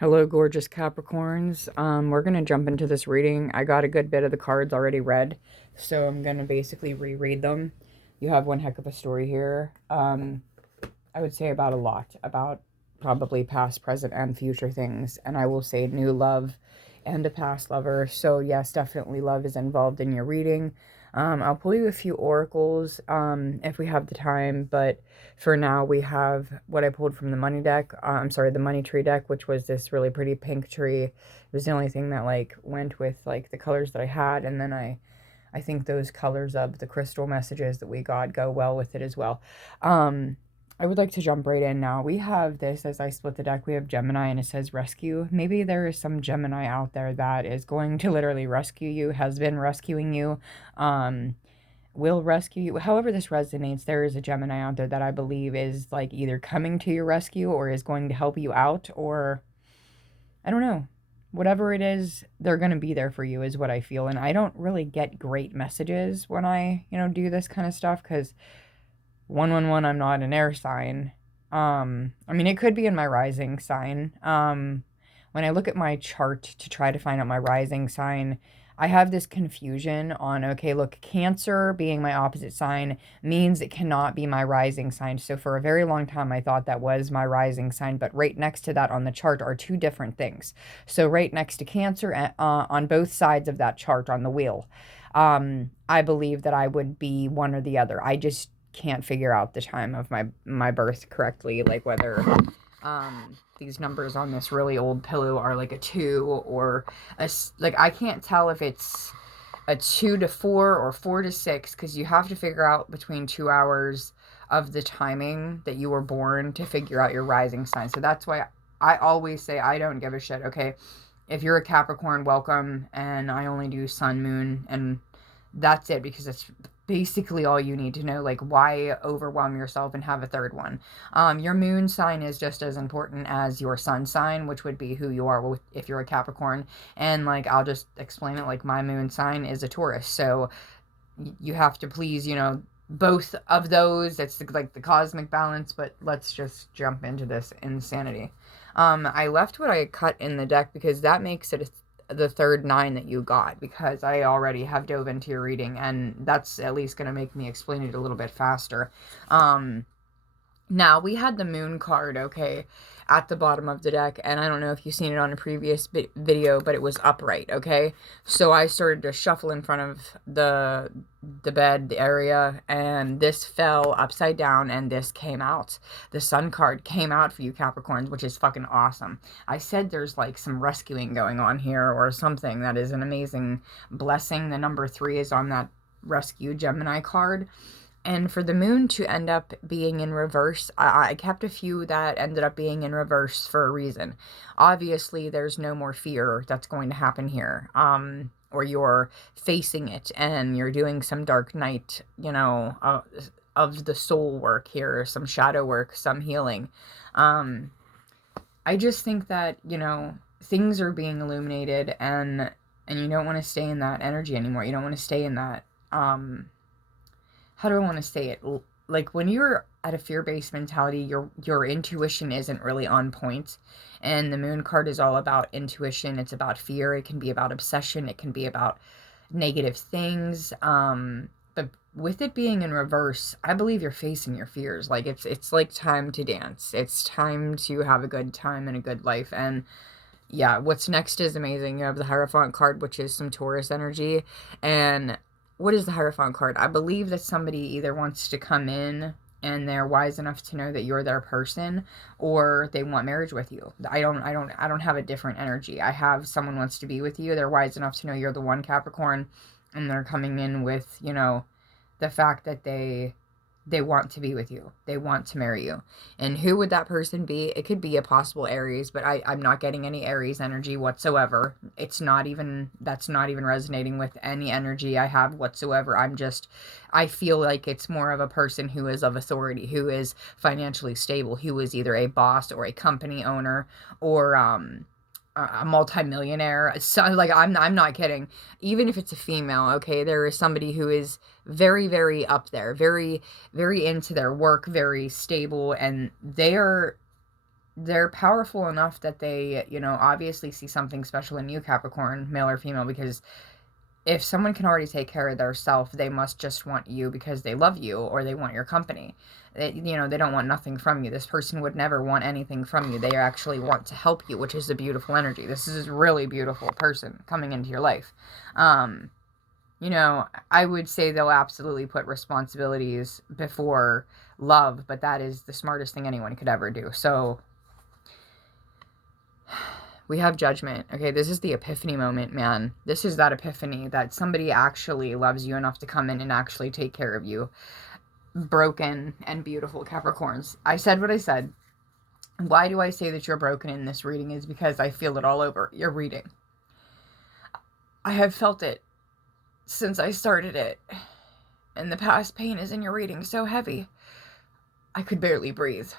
Hello, gorgeous Capricorns. We're gonna jump into this reading. I got a good bit of the cards already read, so I'm gonna basically reread them. You have one heck of a story here. I would say about a lot, about probably past, present, and future things. And I will say new love and a past lover. So yes, definitely love is involved in your reading. I'll pull you a few oracles if we have the time, but for now we have what I pulled from the money deck. I'm sorry, the money tree deck, which was this really pretty pink tree. It was the only thing that like went with like the colors that I had, and then I think those colors of the crystal messages that we got go well with it as well. Um, I would like to jump right in now. We have this, as I split the deck, we have Gemini and it says rescue. Maybe there is some Gemini out there that is going to literally rescue you, has been rescuing you, um, will rescue you. However this resonates, there is a Gemini out there that I believe is like either coming to your rescue or is going to help you out, or I don't know. Whatever it is, they're going to be there for you is what I feel. And I don't really get great messages when I do this kind of stuff because 111, I'm not an air sign. I mean, it could be in my rising sign. When I look at my chart to try to find out my rising sign, I have this confusion on, okay, look, Cancer being my opposite sign means it cannot be my rising sign. So for a very long time, I thought that was my rising sign, but right next to that on the chart are two different things. So right next to Cancer, on both sides of that chart on the wheel, I believe that I would be one or the other. I just can't figure out the time of my birth correctly, like whether these numbers on this really old pillow are like a 2 or like I can't tell if it's a 2 to 4 or 4 to 6 because you have to figure out between 2 hours of the timing that you were born to figure out your rising sign. So that's why I always say I don't give a shit. Okay, if you're a Capricorn, welcome, and I only do sun, moon, and that's it because it's basically all you need to know. Like, why overwhelm yourself and have a third one? Your moon sign is just as important as your sun sign, which would be who you are if you're a Capricorn. And like, I'll just explain it. Like, my moon sign is a Taurus, so you have to please, both of those. It's like the cosmic balance. But let's just jump into this insanity. I left what I cut in the deck because that makes it the third 9 that you got, because I already have dove into your reading, and that's at least going to make me explain it a little bit faster. Now, we had the moon card, okay, at the bottom of the deck, and I don't know if you've seen it on a previous video, but it was upright, okay? So I started to shuffle in front of the bed area, and this fell upside down, and this came out. The sun card came out for you Capricorns, which is fucking awesome. I said there's like some rescuing going on here or something. That is an amazing blessing. The number 3 is on that rescue Gemini card. And for the moon to end up being in reverse, I kept a few that ended up being in reverse for a reason. Obviously, there's no more fear that's going to happen here. Or you're facing it and you're doing some dark night, of the soul work here, some shadow work, some healing. I just think that, things are being illuminated, and you don't want to stay in that energy anymore. You don't want to stay in that, how do I want to say it? Like, when you're at a fear-based mentality, your intuition isn't really on point. And the moon card is all about intuition. It's about fear. It can be about obsession. It can be about negative things. But with it being in reverse, I believe you're facing your fears. Like, it's like time to dance. It's time to have a good time and a good life. And yeah, what's next is amazing. You have the Hierophant card, which is some Taurus energy. And what is the Hierophant card? I believe that somebody either wants to come in and they're wise enough to know that you're their person, or they want marriage with you. I don't have a different energy. I have someone wants to be with you. They're wise enough to know you're the one Capricorn, and they're coming in with, the fact that they want to be with you. They want to marry you. And who would that person be? It could be a possible Aries, but I'm not getting any Aries energy whatsoever. That's not even resonating with any energy I have whatsoever. I feel like it's more of a person who is of authority, who is financially stable, who is either a boss or a company owner, or a multimillionaire. So, like, I'm not kidding. Even if it's a female, okay, there is somebody who is very, very up there, very, very into their work, very stable, and they're powerful enough that they, you know, obviously see something special in you, Capricorn, male or female, because if someone can already take care of their self, they must just want you because they love you or they want your company. You know, they don't want nothing from you. This person would never want anything from you. They actually want to help you, which is a beautiful energy. This is a really beautiful person coming into your life. You know, I would say they'll absolutely put responsibilities before love, but that is the smartest thing anyone could ever do. So we have Judgment. Okay, this is the epiphany moment, man. This is that epiphany that somebody actually loves you enough to come in and actually take care of you. Broken and beautiful Capricorns. I said what I said. Why do I say that you're broken in this reading is because I feel it all over your reading. I have felt it since I started it. And the past pain is in your reading so heavy. I could barely breathe.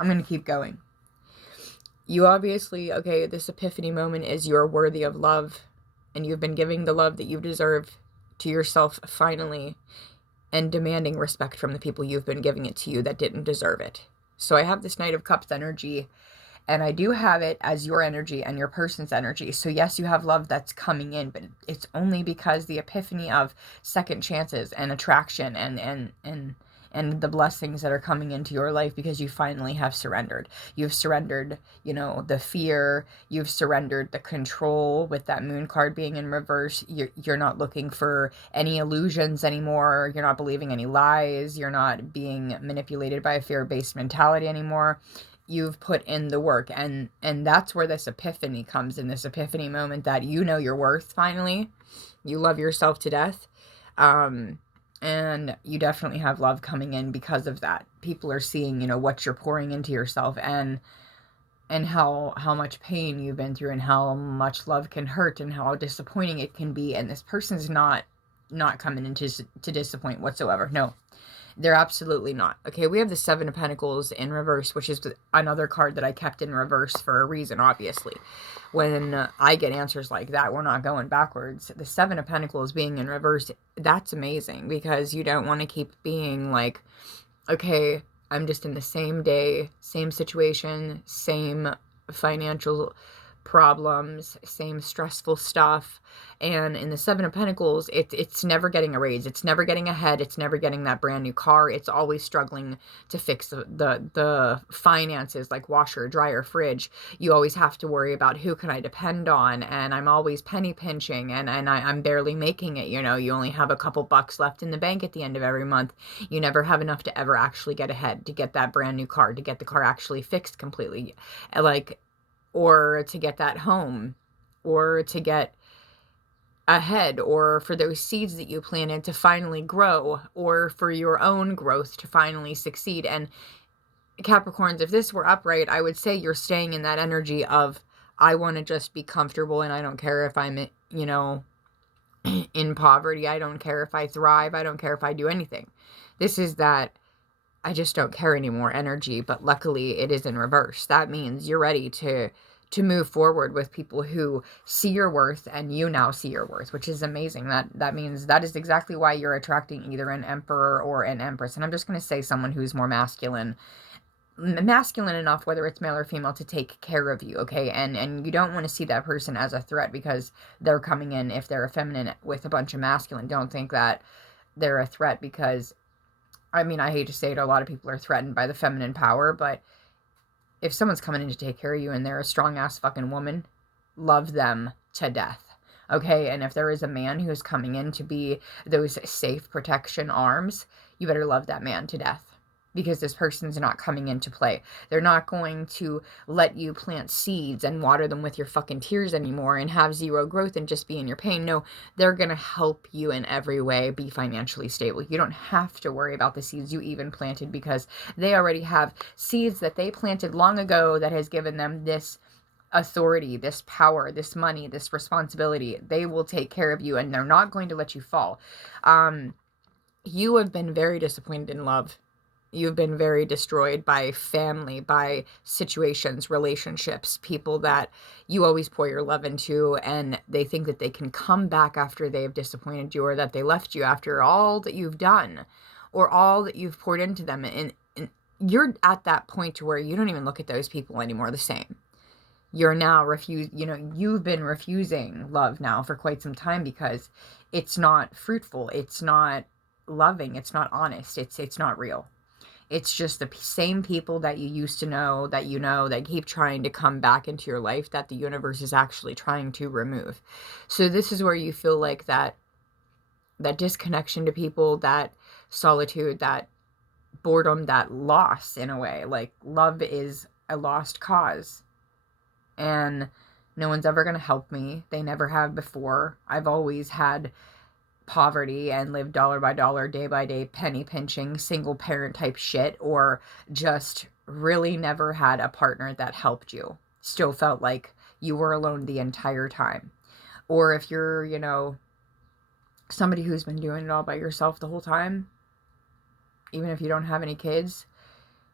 I'm going to keep going. You obviously, okay, this epiphany moment is you're worthy of love. And you've been giving the love that you deserve to yourself finally. And demanding respect from the people you've been giving it to you that didn't deserve it. So I have this Knight of Cups energy. And I do have it as your energy and your person's energy. So yes, you have love that's coming in, but it's only because the epiphany of second chances and attraction and the blessings that are coming into your life because you finally have surrendered. You've surrendered, you know, the fear. You've surrendered the control with that Moon card being in reverse. You're not looking for any illusions anymore. You're not believing any lies. You're not being manipulated by a fear-based mentality anymore. You've put in the work, and that's where this epiphany comes in, this epiphany moment that you know your worth finally. You love yourself to death. And you definitely have love coming in because of that. People are seeing, you know, what you're pouring into yourself and how much pain you've been through and how much love can hurt and how disappointing it can be. And this person's not coming in to disappoint whatsoever. No. They're absolutely not. Okay, we have the Seven of Pentacles in reverse, which is another card that I kept in reverse for a reason, obviously. When I get answers like that, we're not going backwards. The Seven of Pentacles being in reverse, that's amazing because you don't want to keep being like, okay, I'm just in the same day, same situation, same financial problems, same stressful stuff. And in the Seven of Pentacles, it's never getting a raise. It's never getting ahead. It's never getting that brand new car. It's always struggling to fix the finances, like washer, dryer, fridge. You always have to worry about who can I depend on. And I'm always penny pinching and I'm barely making it. You know, you only have a couple bucks left in the bank at the end of every month. You never have enough to ever actually get ahead, to get that brand new car, to get the car actually fixed completely. Like, or to get that home, or to get ahead, or for those seeds that you planted to finally grow, or for your own growth to finally succeed. And Capricorns, if this were upright, I would say you're staying in that energy of, I want to just be comfortable and I don't care if I'm, you know, in poverty. I don't care if I thrive. I don't care if I do anything. This is that I just don't care anymore energy, but luckily it is in reverse. That means you're ready to move forward with people who see your worth and you now see your worth, which is amazing. That means that is exactly why you're attracting either an Emperor or an Empress. And I'm just going to say someone who's more masculine enough, whether it's male or female, to take care of you, okay? And you don't want to see that person as a threat because they're coming in. If they're a feminine with a bunch of masculine, don't think that they're a threat because, I mean, I hate to say it, a lot of people are threatened by the feminine power, but if someone's coming in to take care of you and they're a strong-ass fucking woman, love them to death, okay? And if there is a man who's coming in to be those safe protection arms, you better love that man to death. Because this person's not coming into play. They're not going to let you plant seeds and water them with your fucking tears anymore and have zero growth and just be in your pain. No, they're going to help you in every way be financially stable. You don't have to worry about the seeds you even planted because they already have seeds that they planted long ago that has given them this authority, this power, this money, this responsibility. They will take care of you and they're not going to let you fall. You have been very disappointed in love. You've been very destroyed by family, by situations, relationships, people that you always pour your love into, and they think that they can come back after they've disappointed you or that they left you after all that you've done or all that you've poured into them. And you're at that point to where you don't even look at those people anymore the same. You're now you've been refusing love now for quite some time because it's not fruitful, it's not loving, it's not honest, it's not real. It's just the same people that you used to know, that keep trying to come back into your life, that the universe is actually trying to remove. So this is where you feel like that disconnection to people, that solitude, that boredom, that loss in a way. Like, love is a lost cause. And no one's ever going to help me. They never have before. I've always had poverty and lived dollar by dollar, day by day, penny pinching, single parent type shit, or just really never had a partner that helped you. Still felt like you were alone the entire time. Or if you're, somebody who's been doing it all by yourself the whole time, even if you don't have any kids,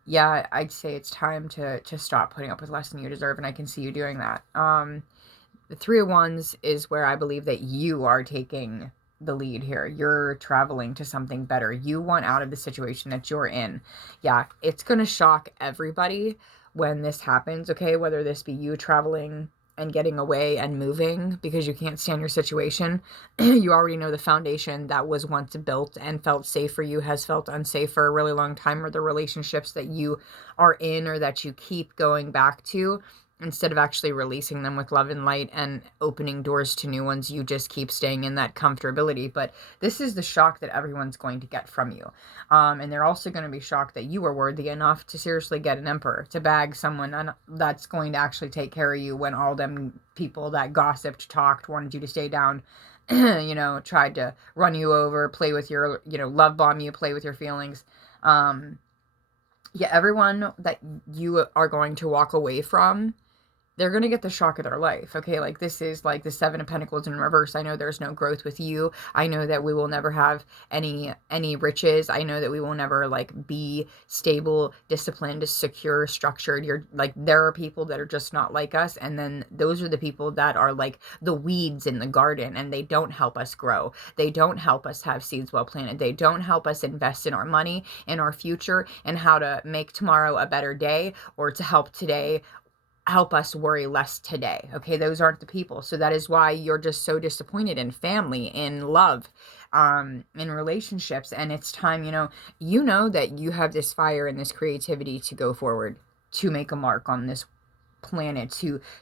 yeah, I'd say it's time to stop putting up with less than you deserve, and I can see you doing that. The Three of Wands is where I believe that you are taking the lead here. You're traveling to something better. You want out of the situation that you're in. Yeah, it's going to shock everybody when this happens, okay? Whether this be you traveling and getting away and moving because you can't stand your situation. You already know the foundation that was once built and felt safe for you has felt unsafe for a really long time, or the relationships that you are in or that you keep going back to. Instead of actually releasing them with love and light and opening doors to new ones, you just keep staying in that comfortability. But this is the shock that everyone's going to get from you. And they're also going to be shocked that you are worthy enough to seriously get an emperor, to bag someone that's going to actually take care of you when all them people that gossiped, talked, wanted you to stay down, tried to run you over, play with your, love bomb you, play with your feelings. Everyone that you are going to walk away from, they're going to get the shock of their life, okay? Like, this is like the Seven of Pentacles in reverse. I know there's no growth with you. I know that we will never have any riches. I know that we will never, be stable, disciplined, secure, structured. There are people that are just not like us, and then those are the people that are like the weeds in the garden, and they don't help us grow. They don't help us have seeds well planted. They don't help us invest in our money, in our future, and how to make tomorrow a better day, or to help us worry less today. Okay, those aren't the people. So that is why you're just so disappointed in family, in love, in relationships. And it's time, you know that you have this fire and this creativity to go forward, to make a mark on this planet,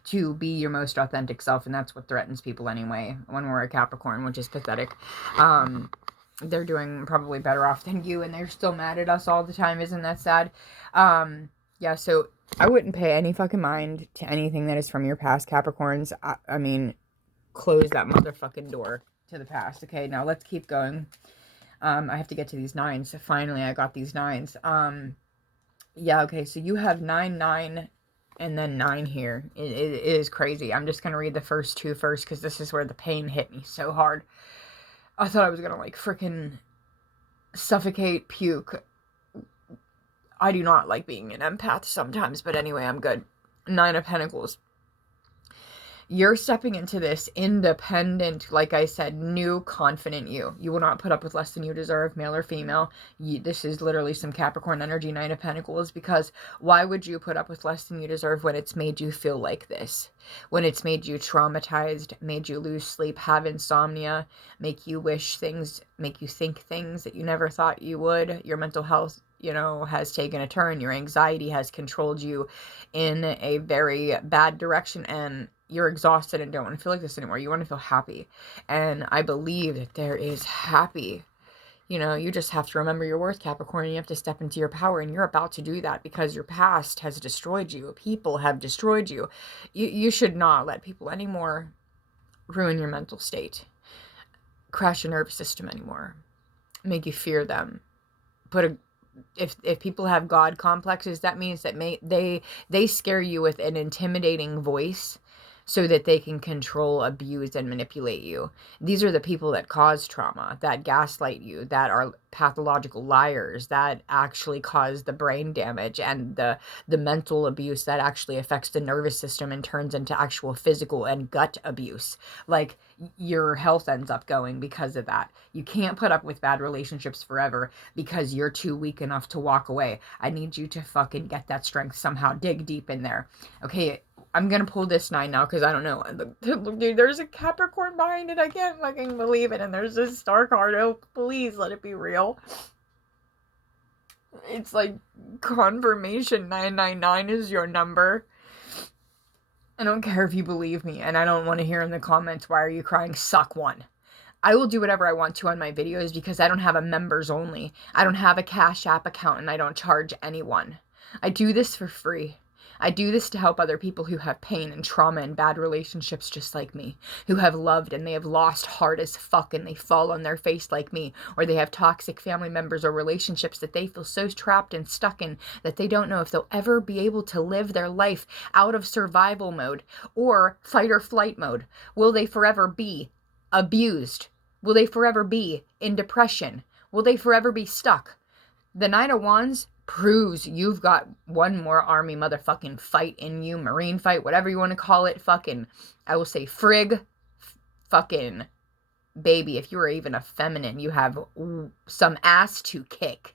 to be your most authentic self. And that's what threatens people anyway when we're a Capricorn, which is pathetic. They're doing probably better off than you, and they're still mad at us all the time. Isn't that sad? So I wouldn't pay any fucking mind to anything that is from your past, Capricorns. I mean, close that motherfucking door to the past. Okay, now let's keep going. I have to get to these nines. Finally, I got these nines. Okay, so you have 9, 9, and then 9 here. It is crazy. I'm just going to read the first two first, because this is where the pain hit me so hard. I thought I was going to, freaking suffocate, puke. I do not like being an empath sometimes, but anyway, I'm good. 9 of Pentacles. You're stepping into this independent, like I said, new, confident you. You will not put up with less than you deserve, male or female. This is literally some Capricorn energy, 9 of Pentacles, because why would you put up with less than you deserve when it's made you feel like this? When it's made you traumatized, made you lose sleep, have insomnia, make you wish things, make you think things that you never thought you would. Your mental health, has taken a turn. Your anxiety has controlled you in a very bad direction, and you're exhausted and don't want to feel like this anymore. You want to feel happy. And I believe that there is happy. You just have to remember your worth, Capricorn, and you have to step into your power, and you're about to do that because your past has destroyed you. People have destroyed you. You should not let people anymore ruin your mental state, crash your nervous system anymore, make you fear them. If people have God complexes, that means that they scare you with an intimidating voice so that they can control, abuse, and manipulate you. These are the people that cause trauma, that gaslight you, that are pathological liars, that actually cause the brain damage and the mental abuse that actually affects the nervous system and turns into actual physical and gut abuse. Like, your health ends up going because of that. You can't put up with bad relationships forever because you're too weak enough to walk away. I need you to fucking get that strength somehow. Dig deep in there. Okay, I'm gonna pull this 9 now because I don't know. Dude, there's a Capricorn behind it. I can't fucking believe it. And there's this star card. Oh, please let it be real. It's like confirmation 999 is your number. I don't care if you believe me, and I don't want to hear in the comments, why are you crying? Suck one. I will do whatever I want to on my videos because I don't have a members only. I don't have a Cash App account, and I don't charge anyone. I do this for free. I do this to help other people who have pain and trauma and bad relationships just like me, who have loved and they have lost hard as fuck and they fall on their face like me, or they have toxic family members or relationships that they feel so trapped and stuck in that they don't know if they'll ever be able to live their life out of survival mode or fight or flight mode. Will they forever be abused? Will they forever be in depression? Will they forever be stuck? The Knight of Wands proves you've got one more army motherfucking fight in you, marine fight, whatever you want to call it. Fucking, I will say frig, fucking baby, if you are even a feminine, you have some ass to kick.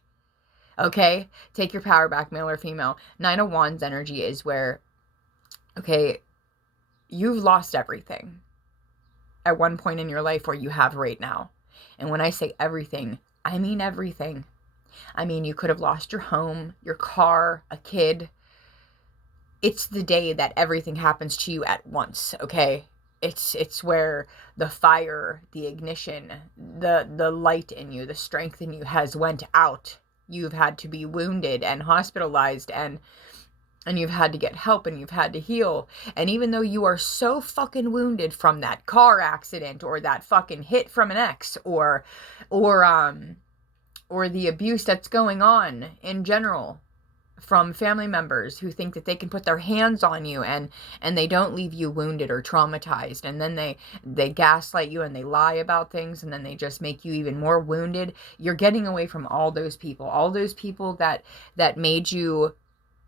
Okay? Take your power back, male or female. Nine of Wands energy is where, okay, you've lost everything at one point in your life, or you have right now. And when I say everything, I mean everything. I mean, you could have lost your home, your car, a kid. It's the day that everything happens to you at once, okay? It's where the fire, the ignition, the light in you, the strength in you has went out. You've had to be wounded and hospitalized and you've had to get help and you've had to heal. And even though you are so fucking wounded from that car accident or that fucking hit from an ex or the abuse that's going on in general from family members who think that they can put their hands on you and they don't leave you wounded or traumatized, and then they gaslight you and they lie about things and then they just make you even more wounded. You're getting away from all those people that made you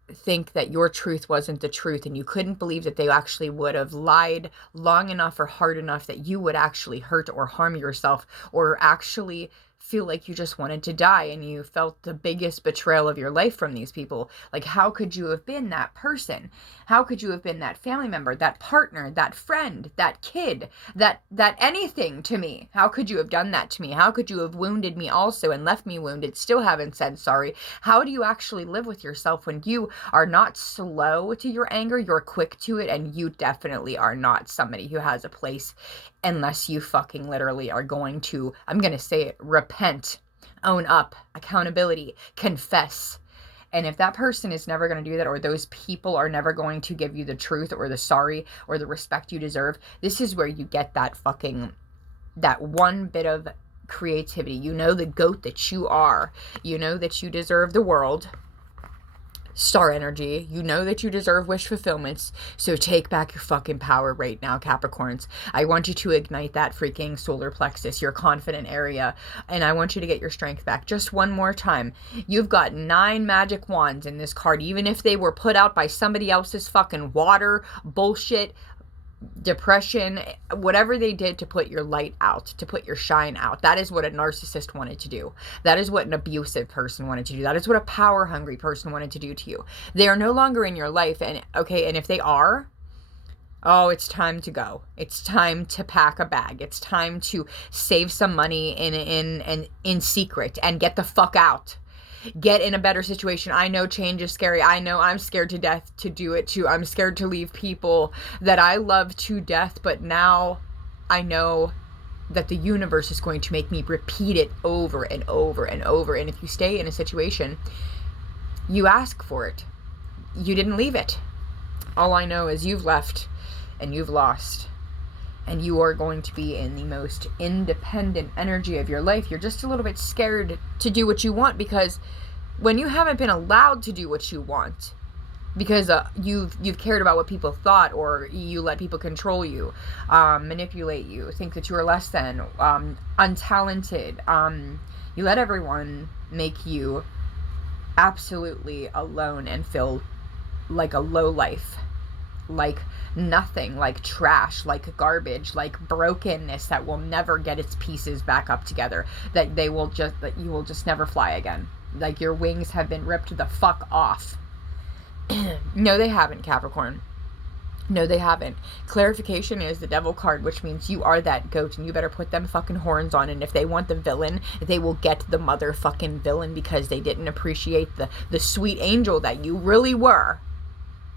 think that your truth wasn't the truth, and you couldn't believe that they actually would have lied long enough or hard enough that you would actually hurt or harm yourself or actually feel like you just wanted to die, and you felt the biggest betrayal of your life from these people. Like, how could you have been that person? How could you have been that family member, that partner, that friend, that kid, that anything to me? How could you have done that to me? How could you have wounded me also and left me wounded, still haven't said sorry? How do you actually live with yourself when you are not slow to your anger, you're quick to it, and you definitely are not somebody who has a place unless you fucking literally are going to, I'm going to say it, repent, own up, accountability, confess. And if that person is never going to do that, or those people are never going to give you the truth or the sorry or the respect you deserve, this is where you get that one bit of creativity. You know the goat that you are. You know that you deserve the world. Star energy. You know that you deserve wish fulfillments. So take back your fucking power right now, Capricorns. I want you to ignite that freaking solar plexus, your confident area. And I want you to get your strength back just one more time. You've got 9 magic wands in this card, even if they were put out by somebody else's fucking water, bullshit, depression, whatever they did to put your light out, to put your shine out. That is what a narcissist wanted to do. That is what an abusive person wanted to do. That is what a power hungry person wanted to do to you. They are no longer in your life. And okay, and if they are, oh, it's time to go. It's time to pack a bag. It's time to save some money in secret and get the fuck out. Get in a better situation. I know change is scary. I know I'm scared to death to do it too. I'm scared to leave people that I love to death, but now I know that the universe is going to make me repeat it over and over and over. And if you stay in a situation, you ask for it. You didn't leave it. All I know is you've left and you've lost. And you are going to be in the most independent energy of your life. You're just a little bit scared to do what you want, because when you haven't been allowed to do what you want, because you've cared about what people thought, or you let people control you, manipulate you, think that you are less than, untalented. You let everyone make you absolutely alone and feel like a low life, like nothing, like trash, like garbage, like brokenness that will never get its pieces back up together, that you will just never fly again, like your wings have been ripped the fuck off. No, they haven't, Capricorn. No, they haven't. Clarification is the devil card, which means you are that goat, and you better put them fucking horns on. And if they want the villain, they will get the motherfucking villain, because they didn't appreciate the sweet angel that you really were.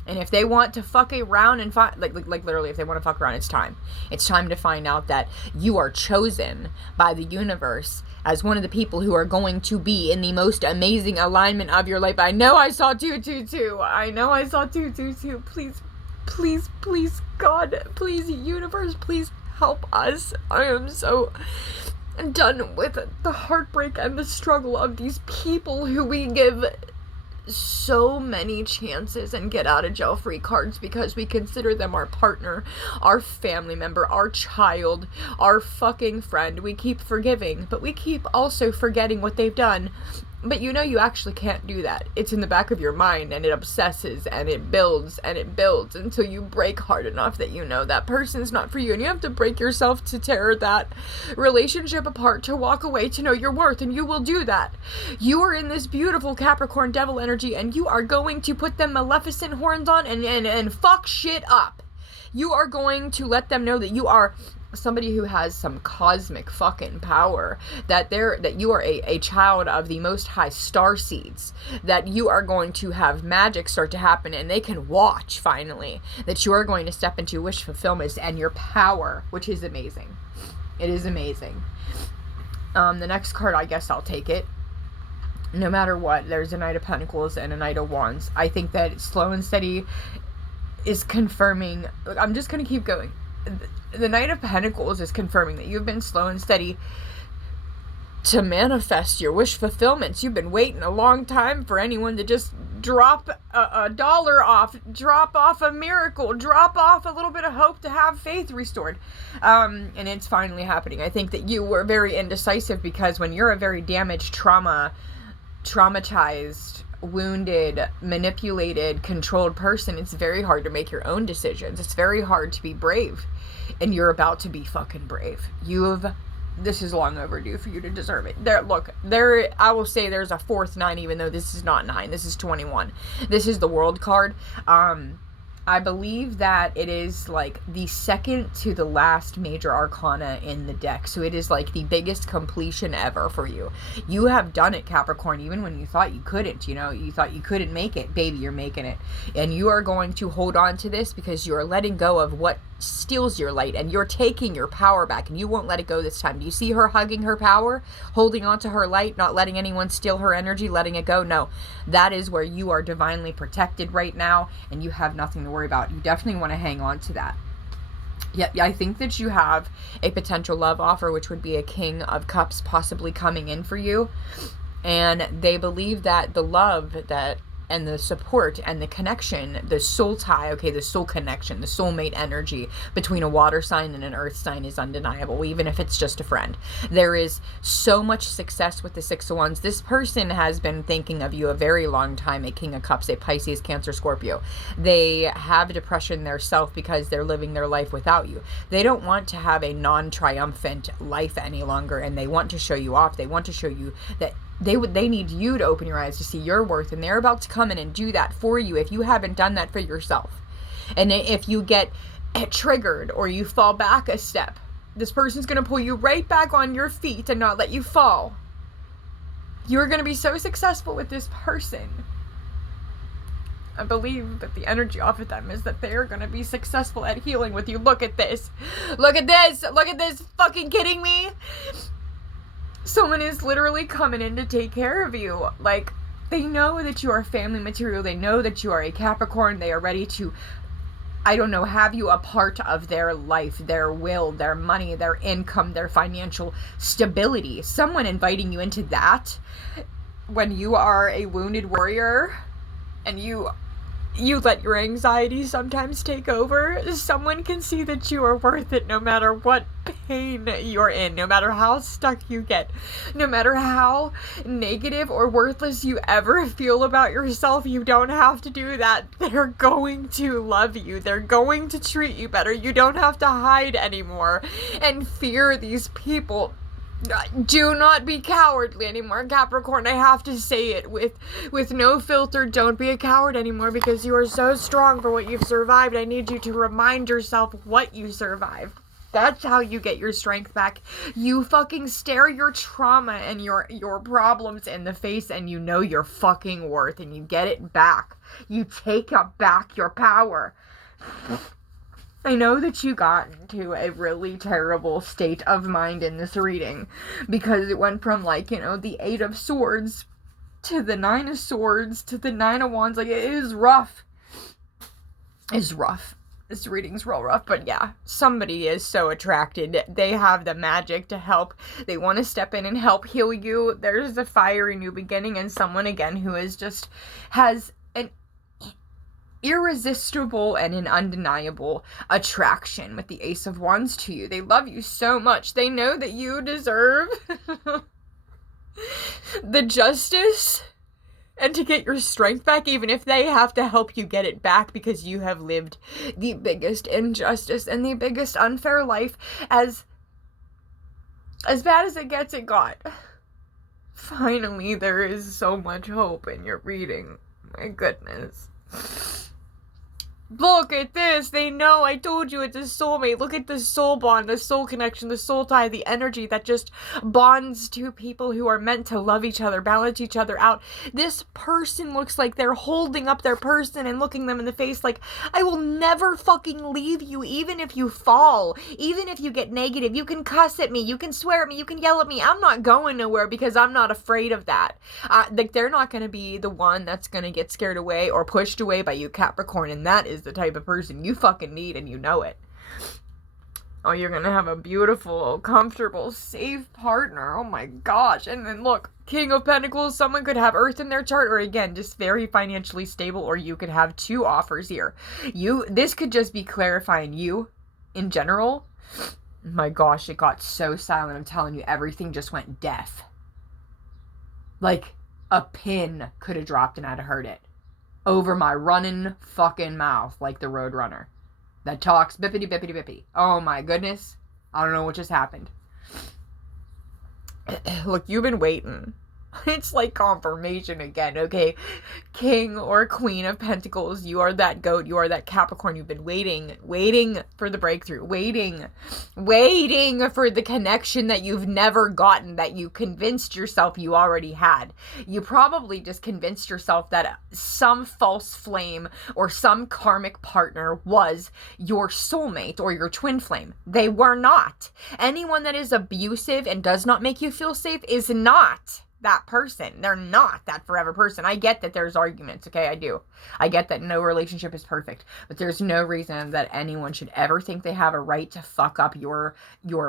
And if they want to fuck around and find, like literally, if they want to fuck around, it's time. It's time to find out that you are chosen by the universe as one of the people who are going to be in the most amazing alignment of your life. I know I saw 222. I know I saw 222. Please. Please, please, God, please, universe, please help us. I am so done with the heartbreak and the struggle of these people who we give so many chances and get out of jail free cards because we consider them our partner, our family member, our child, our fucking friend. We keep forgiving, but we keep also forgetting what they've done. But you know you actually can't do that. It's in the back of your mind, and it obsesses and it builds until you break hard enough that you know that person's not for you, and you have to break yourself to tear that relationship apart, to walk away, to know your worth, and you will do that. You are in this beautiful Capricorn devil energy, and you are going to put them Maleficent horns on and fuck shit up. You are going to let them know that you are somebody who has some cosmic fucking power, that you are a child of the most high star seeds, that you are going to have magic start to happen, and they can watch finally, that you are going to step into wish fulfillment and your power, which is amazing. It is amazing. The next card, I guess I'll take it. No matter what, there's a Knight of Pentacles and a Knight of Wands. I think that slow and steady is confirming. I'm just going to keep going. The Knight of Pentacles is confirming that you've been slow and steady to manifest your wish fulfillments. You've been waiting a long time for anyone to just drop a dollar off, drop off a miracle, drop off a little bit of hope to have faith restored. And it's finally happening. I think that you were very indecisive, because when you're a very damaged, traumatized, wounded, manipulated, controlled person, it's very hard to make your own decisions. It's very hard to be brave, and you're about to be fucking brave. This is long overdue for you to deserve it. I will say there's a fourth 9, even though this is not 9, this is 21. This is the World card. I believe that it is like the second to the last major arcana in the deck. So it is like the biggest completion ever for you. You have done it, Capricorn, even when you thought you couldn't, you thought you couldn't make it. Baby, you're making it. And you are going to hold on to this, because you are letting go of what steals your light, and you're taking your power back, and you won't let it go this time. Do you see her hugging her power, holding on to her light, not letting anyone steal her energy, letting it go? No, that is where you are divinely protected right now, and you have nothing to worry about. You definitely want to hang on to that. Yeah, I think that you have a potential love offer, which would be a King of Cups possibly coming in for you, and they believe that the love and the support and the connection, the soul tie, the soul connection, the soulmate energy between a water sign and an earth sign is undeniable, even if it's just a friend. There is so much success with the Six of Wands. This person has been thinking of you a very long time, a King of Cups, a Pisces, Cancer, Scorpio. They have depression themselves because they're living their life without you. They don't want to have a non-triumphant life any longer, and they want to show you off. They want to show you that they need you to open your eyes to see your worth, and they're about to come in and do that for you if you haven't done that for yourself. And if you get triggered or you fall back a step, this person's going to pull you right back on your feet and not let you fall. You're going to be so successful with this person. I believe that the energy off of them is that they're going to be successful at healing with you. Look at this. Look at this. Look at this. Fucking kidding me? Someone is literally coming in to take care of you. Like, they know that you are family material. They know that you are a Capricorn. They are ready to, have you a part of their life, their will, their money, their income, their financial stability. Someone inviting you into that when you are a wounded warrior and you you let your anxiety sometimes take over. Someone can see that you are worth it no matter what pain you're in, no matter how stuck you get, no matter how negative or worthless you ever feel about yourself. You don't have to do that. They're going to love you. They're going to treat you better. You don't have to hide anymore and fear these people. Do not be cowardly anymore, Capricorn. I have to say it with no filter. Don't be a coward anymore, because you are so strong for what you've survived. I need you to remind yourself what you survived. That's how you get your strength back. You fucking stare your trauma and your problems in the face, and you know your fucking worth, and you get it back. You take back your power. I know that you got into a really terrible state of mind in this reading, because it went from, like, you know, the 8 of Swords to the 9 of Swords to the 9 of Wands. Like, it is rough. It's rough. This reading's real rough, but yeah, somebody is so attracted. They have the magic to help. They want to step in and help heal you. There's a fiery new beginning, and someone, again, who is just has an irresistible and an undeniable attraction with the Ace of Wands to you. They love you so much. They know that you deserve the justice and to get your strength back, even if they have to help you get it back, because you have lived the biggest injustice and the biggest unfair life. As bad as it gets, it got. Finally, there is so much hope in your reading. My goodness. Look at this. They know. I told you it's a soulmate. Look at the soul bond, the soul connection, the soul tie, the energy that just bonds two people who are meant to love each other, balance each other out. This person looks like they're holding up their person and looking them in the face like, I will never fucking leave you, even if you fall, even if you get negative. You can cuss at me, you can swear at me, you can yell at me. I'm not going nowhere, because I'm not afraid of that. Like, they're not going to be the one that's going to get scared away or pushed away by you, Capricorn, and that is the type of person you fucking need, and you know it. Oh, you're gonna have a beautiful, comfortable, safe partner. Oh my gosh. And then look, King of Pentacles, someone could have Earth in their chart, or again, just very financially stable, or you could have 2 offers here. This could just be clarifying you in general. My gosh, it got so silent. I'm telling you, everything just went deaf. Like, a pin could have dropped and I'd have heard it over my running fucking mouth, like the Roadrunner that talks bippity bippity bippity. Oh my goodness. I don't know what just happened. Look, you've been waiting. It's like confirmation again, okay? King or Queen of Pentacles, you are that goat, you are that Capricorn. You've been waiting for the breakthrough, waiting for the connection that you've never gotten, that you convinced yourself you already had. You probably just convinced yourself that some false flame or some karmic partner was your soulmate or your twin flame. They were not. Anyone that is abusive and does not make you feel safe is not that person. They're not that forever person. I get that there's arguments, okay? I do. I get that no relationship is perfect, but there's no reason that anyone should ever think they have a right to fuck up your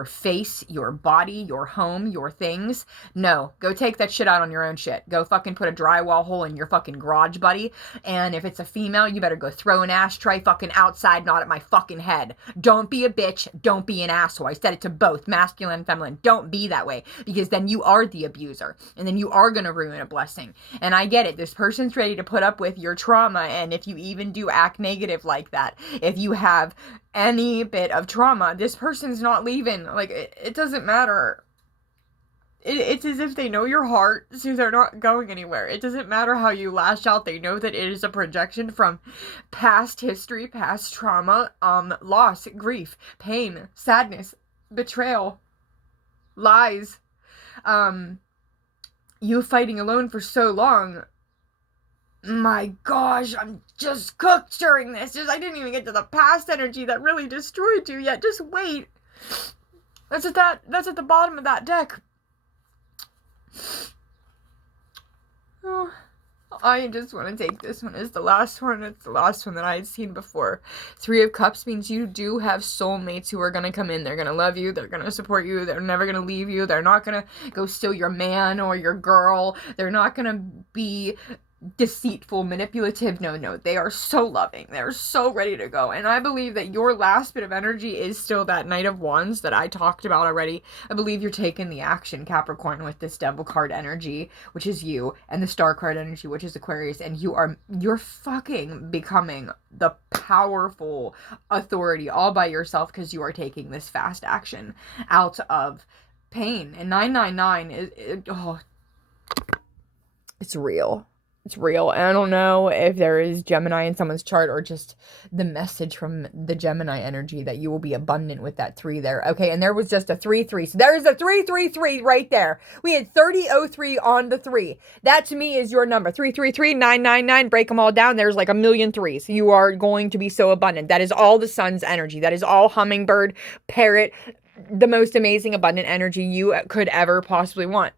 face, your body, your home, your things. No, go take that shit out on your own shit. Go fucking put a drywall hole in your fucking garage, buddy. And if it's a female, you better go throw an ashtray fucking outside, not at my fucking head. Don't be a bitch. Don't be an asshole. I said it to both, masculine and feminine. Don't be that way, because then you are the abuser. And then you are going to ruin a blessing. And I get it. This person's ready to put up with your trauma. And if you even do act negative like that, if you have any bit of trauma, this person's not leaving. Like, it doesn't matter. It's as if they know your heart, so they're not going anywhere. It doesn't matter how you lash out. They know that it is a projection from past history, past trauma, loss, grief, pain, sadness, betrayal, lies, you fighting alone for so long. My gosh, I'm just cooked during this. I didn't even get to the past energy that really destroyed you yet. Just wait. That's at the bottom of that deck. Oh, I just want to take this one as the last one. It's the last one that I had seen before. 3 of Cups means you do have soulmates who are going to come in. They're going to love you. They're going to support you. They're never going to leave you. They're not going to go steal your man or your girl. They're not going to be deceitful, manipulative. No, they are so loving. They're so ready to go. And I believe that your last bit of energy is still that Knight of Wands that I talked about already. I believe you're taking the action, Capricorn, with this Devil card energy, which is you, and the Star card energy, which is Aquarius, and you're fucking becoming the powerful authority all by yourself because you are taking this fast action out of pain. And 999 it's real. It's real. And I don't know if there is Gemini in someone's chart or just the message from the Gemini energy that you will be abundant with that 3 there. Okay, and there was just a 3-3. So there's a 3-3-3 right there. We had 30-03 on the 3. That to me is your number. 3-3-3, 9-9-9. Break them all down. There's like a million threes. You are going to be so abundant. That is all the sun's energy. That is all hummingbird, parrot, the most amazing abundant energy you could ever possibly want.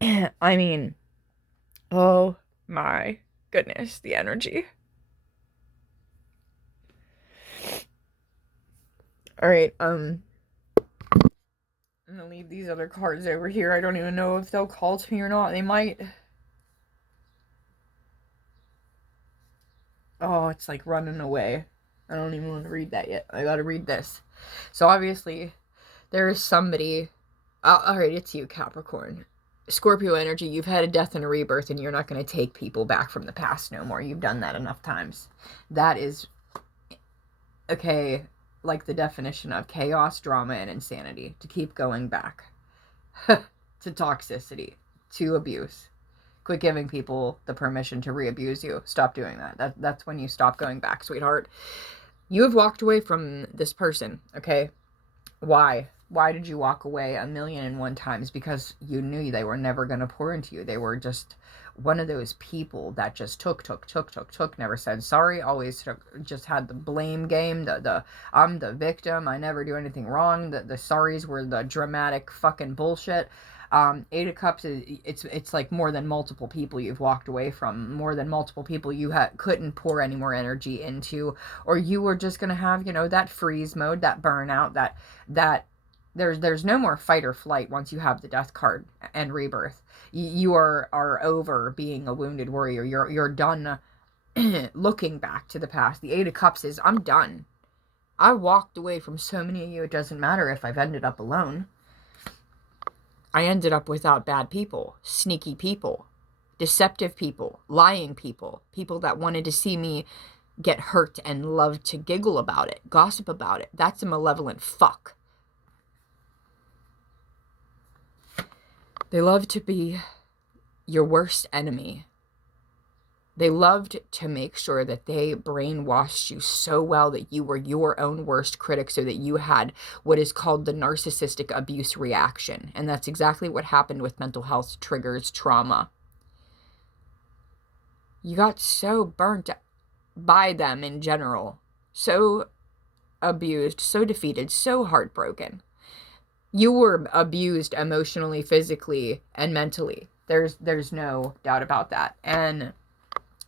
I mean, oh my goodness, the energy. All right, I'm gonna leave these other cards over here. I don't even know if they'll call to me or not. They might. Oh, it's like running away. I don't even want to read that yet. I gotta read this. So obviously, there is somebody. All right, it's you, Capricorn. Scorpio energy, you've had a death and a rebirth, and you're not going to take people back from the past no more. You've done that enough times. That is, okay, like the definition of chaos, drama, and insanity. To keep going back. To toxicity. To abuse. Quit giving people the permission to re-abuse you. Stop doing that. That's when you stop going back, sweetheart. You have walked away from this person, okay? Why? Why did you walk away 1,000,001 times? Because you knew they were never going to pour into you. They were just one of those people that just took, never said sorry, always just had the blame game, the I'm the victim, I never do anything wrong, the sorries were the dramatic fucking bullshit. 8 of Cups is it's like more than multiple people you've walked away from, more than multiple people you couldn't pour any more energy into, or you were just gonna have, you know, that freeze mode, that burnout, that there's no more fight or flight once you have the Death card and rebirth. You are over being a wounded warrior. You're done looking back to the past. The 8 of Cups is, I'm done. I walked away from so many of you. It doesn't matter if I've ended up alone. I ended up without bad people, sneaky people, deceptive people, lying people, people that wanted to see me get hurt and loved to giggle about it, gossip about it. That's a malevolent fuck. They love to be your worst enemy. They loved to make sure that they brainwashed you so well that you were your own worst critic, so that you had what is called the narcissistic abuse reaction. And that's exactly what happened with mental health triggers trauma. You got so burnt by them in general, so abused, so defeated, so heartbroken. You were abused emotionally, physically, and mentally. There's no doubt about that. And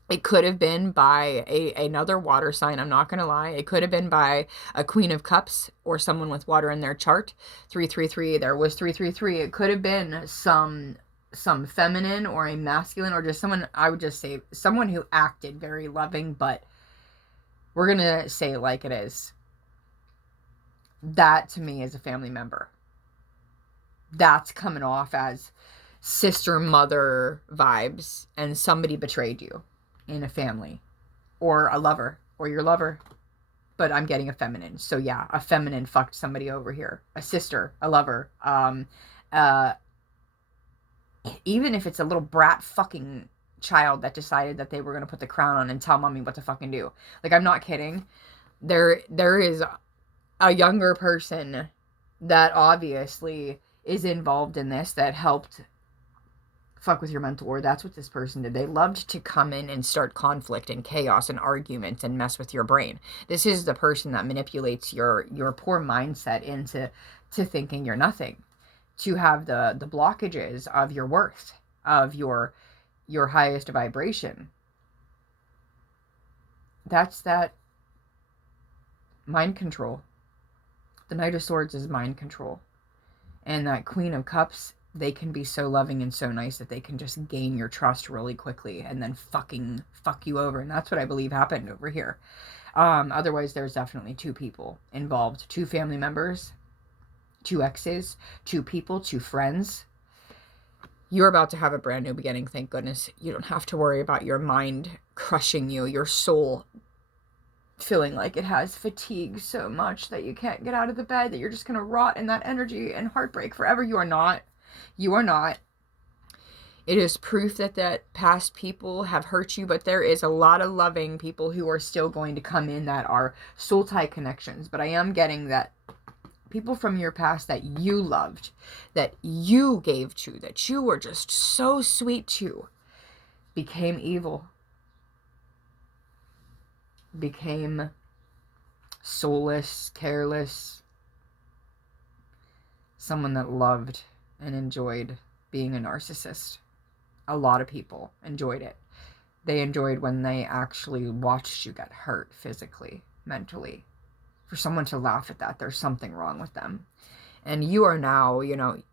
it could have been by another water sign, I'm not going to lie. It could have been by a Queen of Cups or someone with water in their chart. 333, there was 333. It could have been some feminine or a masculine, or just someone, I would just say, someone who acted very loving, but we're going to say it like it is. That, to me, is a family member. That's coming off as sister, mother vibes, and somebody betrayed you in a family, or a lover, or your lover. But I'm getting a feminine. So yeah, a feminine fucked somebody over here. A sister, a lover. Even if it's a little brat fucking child that decided that they were going to put the crown on and tell mommy what to fucking do. Like, I'm not kidding. There is a younger person that obviously is involved in this, that helped fuck with your mental, or that's what this person did. They loved to come in and start conflict and chaos and arguments and mess with your brain. This is the person that manipulates your poor mindset into thinking you're nothing, to have the blockages of your worth, of your highest vibration. That's that mind control. The Knight of Swords is mind control. And that Queen of Cups they can be so loving and so nice that they can just gain your trust really quickly and then fucking fuck you over. And that's what I believe happened over here. Otherwise, there's definitely two people involved. Two family members, two exes, two people, two friends. You're about to have a brand new beginning, thank goodness. You don't have to worry about your mind crushing you, your soul feeling like it has fatigue so much that you can't get out of the bed, that you're just going to rot in that energy and heartbreak forever. You are not. You are not. It is proof that past people have hurt you, but there is a lot of loving people who are still going to come in that are soul tie connections. But I am getting that people from your past that you loved, that you gave to, that you were just so sweet to, became evil. Became soulless, careless. Someone that loved and enjoyed being a narcissist. A lot of people enjoyed it. They enjoyed when they actually watched you get hurt physically, mentally. For someone to laugh at that, there's something wrong with them. And you are now,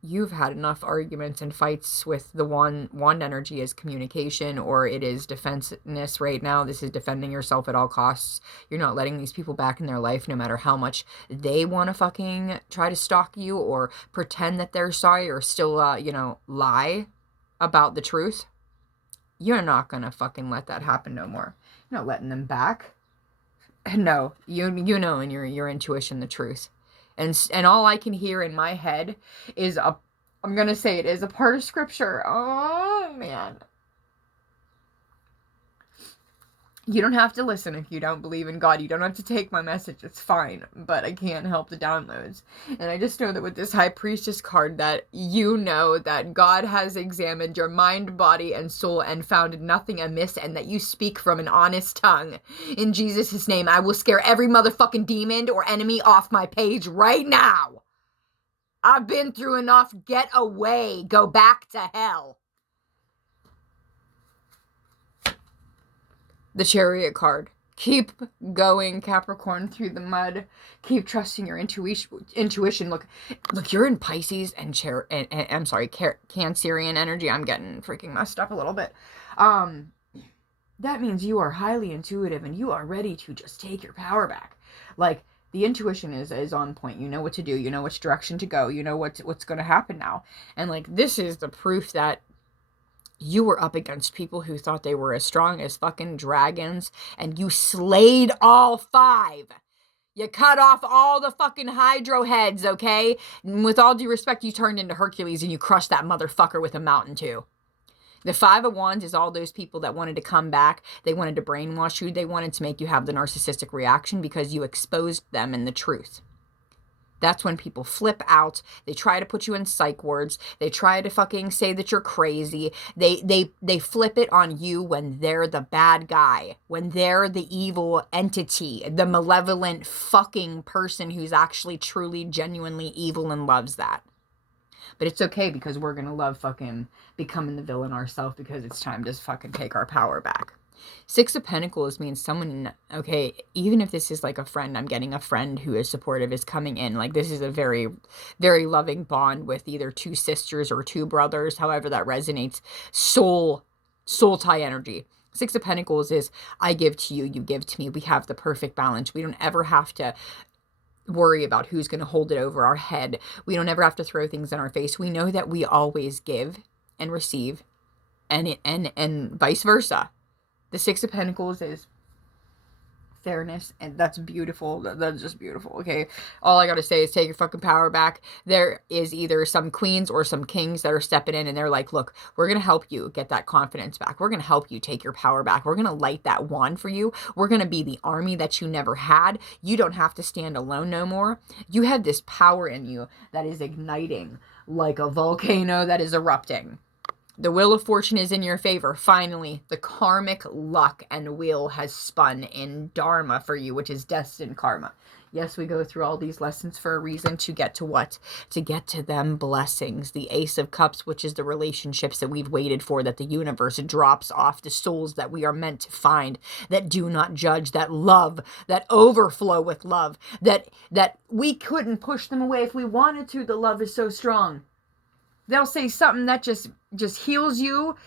you've had enough arguments and fights with the wand energy is communication, or it is defensiveness right now. This is defending yourself at all costs. You're not letting these people back in their life no matter how much they want to fucking try to stalk you or pretend that they're sorry or still, lie about the truth. You're not going to fucking let that happen no more. You're not letting them back. No, you know in your intuition the truth. And all I can hear in my head is I'm going to say it is a part of scripture. Oh, man. You don't have to listen if you don't believe in God. You don't have to take my message. It's fine. But I can't help the downloads. And I just know that with this High Priestess card that you know that God has examined your mind, body, and soul and found nothing amiss, and that you speak from an honest tongue. In Jesus' name, I will scare every motherfucking demon or enemy off my page right now. I've been through enough. Get away. Go back to hell. The Chariot card. Keep going, Capricorn, through the mud. Keep trusting your intuition. Look, you're in Pisces and Cancerian energy. I'm getting freaking messed up a little bit. That means you are highly intuitive and you are ready to just take your power back. Like, the intuition is on point. You know what to do. You know which direction to go. You know what's going to happen now. And like, this is the proof that you were up against people who thought they were as strong as fucking dragons, and you slayed all 5. You cut off all the fucking hydro heads, okay? And with all due respect, you turned into Hercules and you crushed that motherfucker with a mountain too. The 5 of Wands is all those people that wanted to come back. They wanted to brainwash you. They wanted to make you have the narcissistic reaction because you exposed them in the truth. That's when people flip out. They try to put you in psych wards. They try to fucking say that you're crazy. They flip it on you when they're the bad guy, when they're the evil entity, the malevolent fucking person who's actually truly, genuinely evil and loves that. But it's okay because we're going to love fucking becoming the villain ourselves because it's time to fucking take our power back. 6 of Pentacles means someone, okay, even if this is like a friend, I'm getting a friend who is supportive is coming in. Like, this is a very, very loving bond with either 2 sisters or 2 brothers, however that resonates. Soul tie energy. 6 of Pentacles is I give to you, you give to me. We have the perfect balance. We don't ever have to worry about who's going to hold it over our head. We don't ever have to throw things in our face. We know that we always give and receive and vice versa. The 6 of Pentacles is fairness, and that's beautiful. That's just beautiful, okay? All I gotta say is take your fucking power back. There is either some queens or some kings that are stepping in, and they're like, look, we're gonna help you get that confidence back. We're gonna help you take your power back. We're gonna light that wand for you. We're gonna be the army that you never had. You don't have to stand alone no more. You have this power in you that is igniting like a volcano that is erupting. The wheel of fortune is in your favor. Finally, the karmic luck and wheel has spun in dharma for you, which is destined karma. Yes, we go through all these lessons for a reason to get to what? To get to them blessings. The Ace of Cups, which is the relationships that we've waited for, that the universe drops off, the souls that we are meant to find, that do not judge, that love, that overflow with love, that we couldn't push them away if we wanted to. The love is so strong. They'll say something that just heals you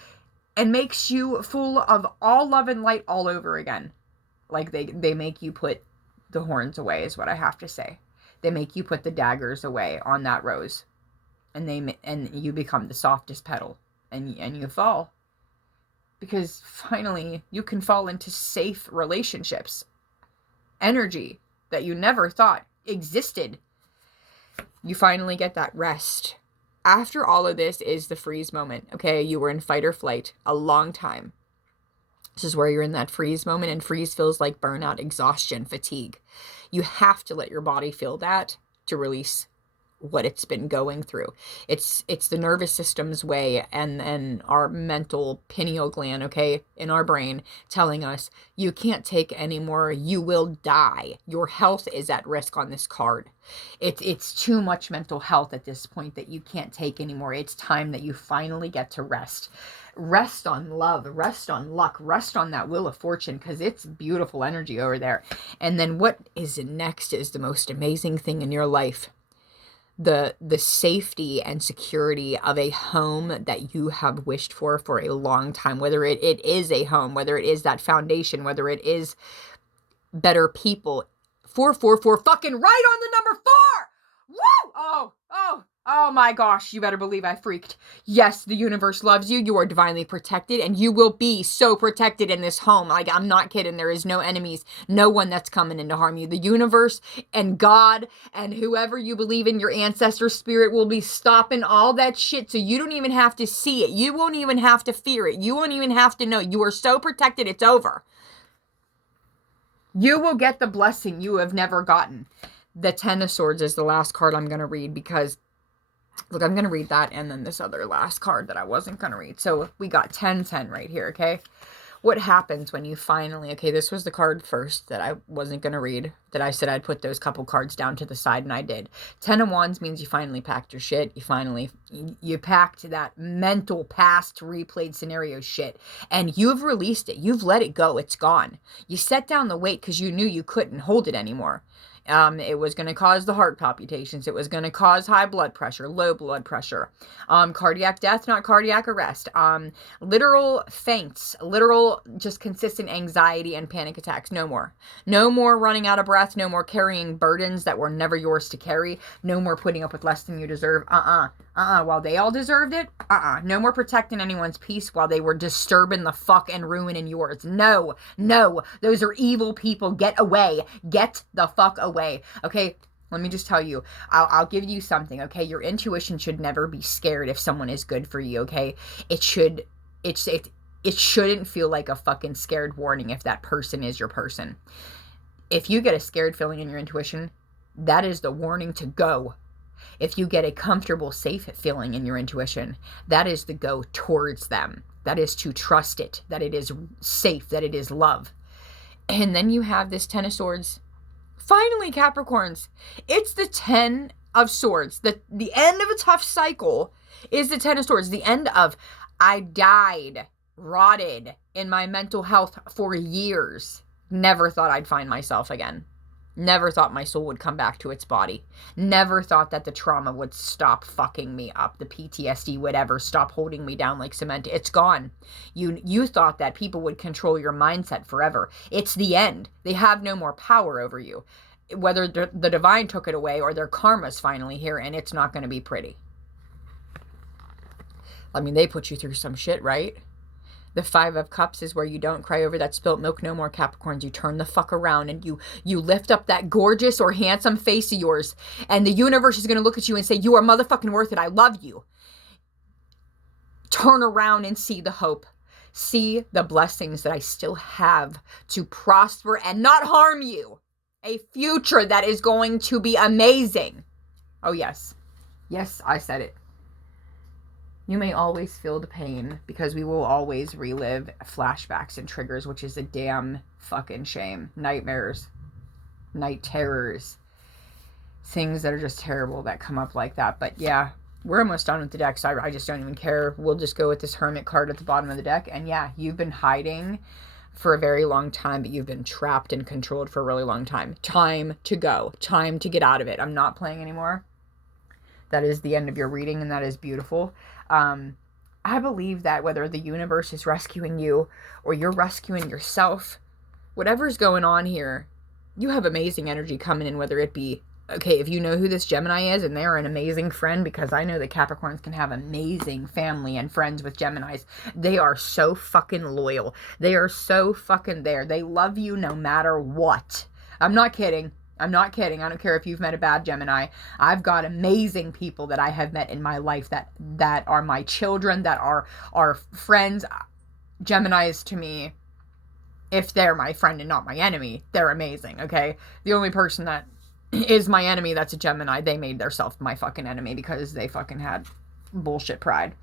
and makes you full of all love and light all over again. Like they make you put the horns away is what I have to say. They make you put the daggers away on that rose. And you become the softest petal and you fall. Because finally you can fall into safe relationships. Energy that you never thought existed. You finally get that rest. After all of this is the freeze moment. Okay, you were in fight or flight a long time. This is where you're in that freeze moment, and freeze feels like burnout, exhaustion, fatigue. You have to let your body feel that to release what it's been going through. It's the nervous system's way and our mental pineal gland, okay, in our brain telling us you can't take anymore, you will die. Your health is at risk on this card. It's too much mental health at this point that you can't take anymore. It's time that you finally get to rest. Rest on love, rest on luck, rest on that wheel of fortune, because it's beautiful energy over there. And then what is next is the most amazing thing in your life. The safety and security of a home that you have wished for a long time, whether it is a home, whether it is that foundation, whether it is better people. 444 fucking right on the number 4. Woo! Oh my gosh, you better believe I freaked. Yes, the universe loves you. You are divinely protected, and you will be so protected in this home. Like, I'm not kidding. There is no enemies, no one that's coming in to harm you. The universe and God and whoever you believe in, your ancestor spirit, will be stopping all that shit, so you don't even have to see it. You won't even have to fear it. You won't even have to know. You are so protected, it's over. You will get the blessing you have never gotten. The Ten of Swords is the last card I'm going to read because, look, I'm going to read that and then this other last card that I wasn't going to read. So we got 10-10 right here, okay? What happens when you finally, okay, this was the card first that I wasn't going to read, that I said I'd put those couple cards down to the side, and I did. 10 of Wands means you finally packed your shit. You packed that mental past replayed scenario shit, and you've released it. You've let it go. It's gone. You set down the weight because you knew you couldn't hold it anymore. It was going to cause the heart palpitations. It was going to cause high blood pressure, low blood pressure, cardiac death, not cardiac arrest, literal faints, literal just consistent anxiety and panic attacks. No more. No more running out of breath. No more carrying burdens that were never yours to carry. No more putting up with less than you deserve. While they all deserved it. No more protecting anyone's peace while they were disturbing the fuck and ruining yours. No. Those are evil people. Get away. Get the fuck away. Okay? Let me just tell you. I'll give you something, okay? Your intuition should never be scared if someone is good for you, okay? It shouldn't feel like a fucking scared warning if that person is your person. If you get a scared feeling in your intuition, that is the warning to go. If you get a comfortable, safe feeling in your intuition, that is the go towards them. That is to trust it, that it is safe, that it is love. And then you have this Ten of Swords. Finally, Capricorns, it's the 10 of Swords. The end of a tough cycle is the 10 of Swords. The end of, I died, rotted in my mental health for years. Never thought I'd find myself again. Never thought my soul would come back to its body. Never thought that the trauma would stop fucking me up. The PTSD would ever stop holding me down like cement. It's gone. You thought that people would control your mindset forever. It's the end. They have no more power over you. Whether the divine took it away or their karma's finally here, and it's not going to be pretty. I mean, they put you through some shit, right? The 5 of Cups is where you don't cry over that spilt milk no more, Capricorns. You turn the fuck around and you lift up that gorgeous or handsome face of yours, and the universe is going to look at you and say, you are motherfucking worth it. I love you. Turn around and see the hope. See the blessings that I still have to prosper and not harm you. A future that is going to be amazing. Oh, yes. Yes, I said it. You may always feel the pain because we will always relive flashbacks and triggers, which is a damn fucking shame. Nightmares, night terrors, things that are just terrible that come up like that. But yeah, we're almost done with the deck, so I just don't even care. We'll just go with this Hermit card at the bottom of the deck. And yeah, you've been hiding for a very long time, but you've been trapped and controlled for a really long time. Time to go. Time to get out of it. I'm not playing anymore. That is the end of your reading, and that is beautiful. I believe that whether the universe is rescuing you or you're rescuing yourself, whatever's going on here, you have amazing energy coming in, whether it be, okay, if you know who this Gemini is and they're an amazing friend, because I know that Capricorns can have amazing family and friends with Geminis. They are so fucking loyal. They are so fucking there. They love you no matter what. I'm not kidding. I'm not kidding. I don't care if you've met a bad Gemini. I've got amazing people that I have met in my life that are my children, that are friends. Geminis, to me, if they're my friend and not my enemy, they're amazing, okay? The only person that is my enemy that's a Gemini, they made themselves my fucking enemy because they fucking had bullshit pride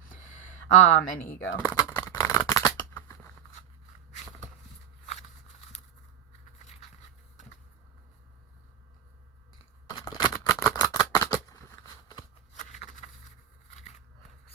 and ego.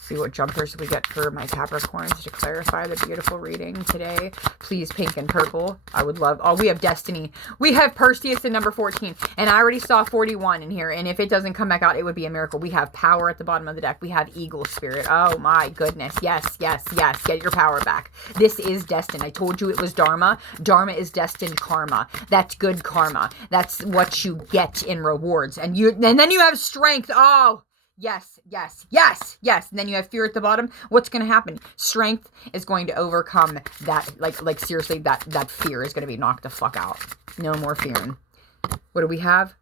See what jumpers we get for my Capricorns to clarify the beautiful reading today. Please, pink and purple. I would love... Oh, we have Destiny. We have Perseus in number 14. And I already saw 41 in here. And if it doesn't come back out, it would be a miracle. We have Power at the bottom of the deck. We have Eagle Spirit. Oh, my goodness. Yes, yes, yes. Get your power back. This is destined. I told you it was Dharma. Dharma is destined karma. That's good karma. That's what you get in rewards. And then you have strength. Oh... Yes, yes, yes, yes. And then you have fear at the bottom. What's going to happen? Strength is going to overcome that. Like seriously, that fear is going to be knocked the fuck out. No more fearing. What do we have?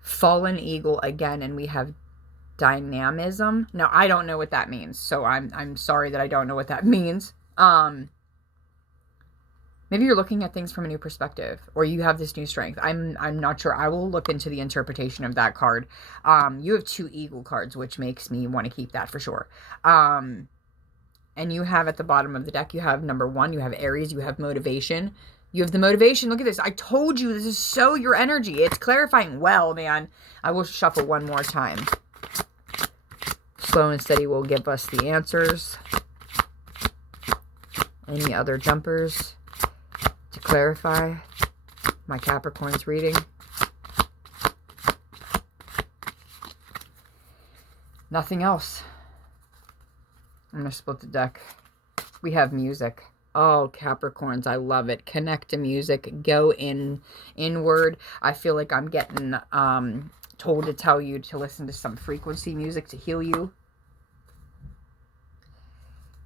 Fallen Eagle again, and we have dynamism. Now, I don't know what that means, so I'm sorry that I don't know what that means. Maybe you're looking at things from a new perspective, or you have this new strength. I'm not sure. I will look into the interpretation of that card. You have 2 eagle cards, which makes me want to keep that for sure. And you have at the bottom of the deck, you have number 1, you have Aries, you have motivation. You have the motivation. Look at this. I told you this is so your energy. It's clarifying well, man. I will shuffle one more time. Slow and steady will give us the answers. Any other jumpers to clarify my Capricorn's reading? Nothing else. I'm going to split the deck. We have music. Oh, Capricorns, I love it. Connect to music. Go inward. I feel like I'm getting told to tell you to listen to some frequency music to heal you.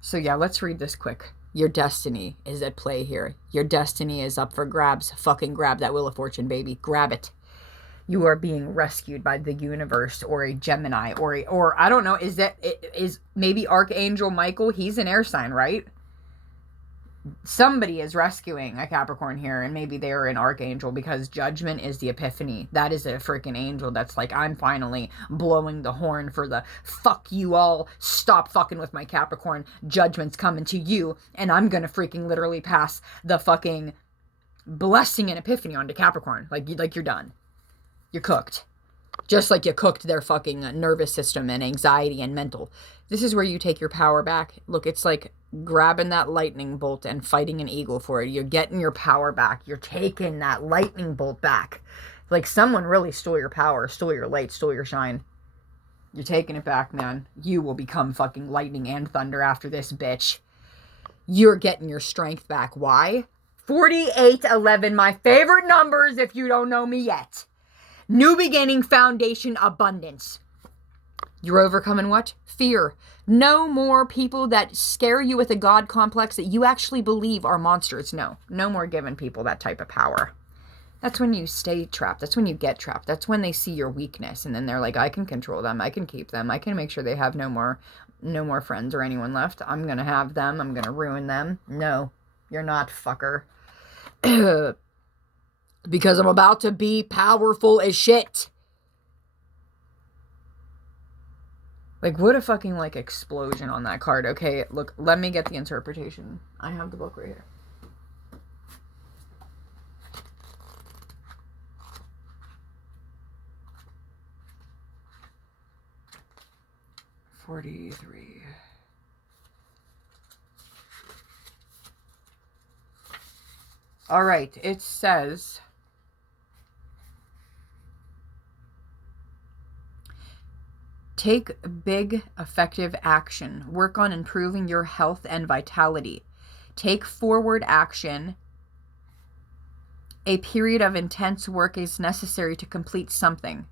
So yeah, let's read this quick. Your destiny is at play here. Your destiny is up for grabs. Fucking grab that Wheel of Fortune, baby. Grab it. You are being rescued by the universe, or a Gemini, or I don't know, is maybe Archangel Michael? He's an air sign, right? Somebody is rescuing a Capricorn here, and maybe they are an Archangel, because Judgment is the Epiphany. That is a freaking angel that's like, I'm finally blowing the horn for the fuck you all. Stop fucking with my Capricorn. Judgment's coming to you, and I'm gonna freaking literally pass the fucking blessing and Epiphany onto Capricorn. Like you're done. You're cooked. Just like you cooked their fucking nervous system and anxiety and mental. This is where you take your power back. Look, it's like grabbing that lightning bolt and fighting an eagle for it. You're getting your power back. You're taking that lightning bolt back. Like someone really stole your power, stole your light, stole your shine. You're taking it back, man. You will become fucking lightning and thunder after this, bitch. You're getting your strength back. Why? 4811, my favorite numbers if you don't know me yet. New beginning, foundation, abundance. You're overcoming what? Fear. No more people that scare you with a God complex that you actually believe are monsters. No more giving people that type of power. That's when you stay trapped. That's when you get trapped. That's when they see your weakness, and then they're like, I can control them. I can keep them. I can make sure they have no more friends or anyone left. I'm going to have them. I'm going to ruin them. No, you're not, fucker. Because I'm about to be powerful as shit. Like, what a fucking, like, explosion on that card. Okay, look, let me get the interpretation. I have the book right here. $43. All right, it says, Take big, effective action. Work on improving your health and vitality. Take forward action. A period of intense work is necessary to complete something.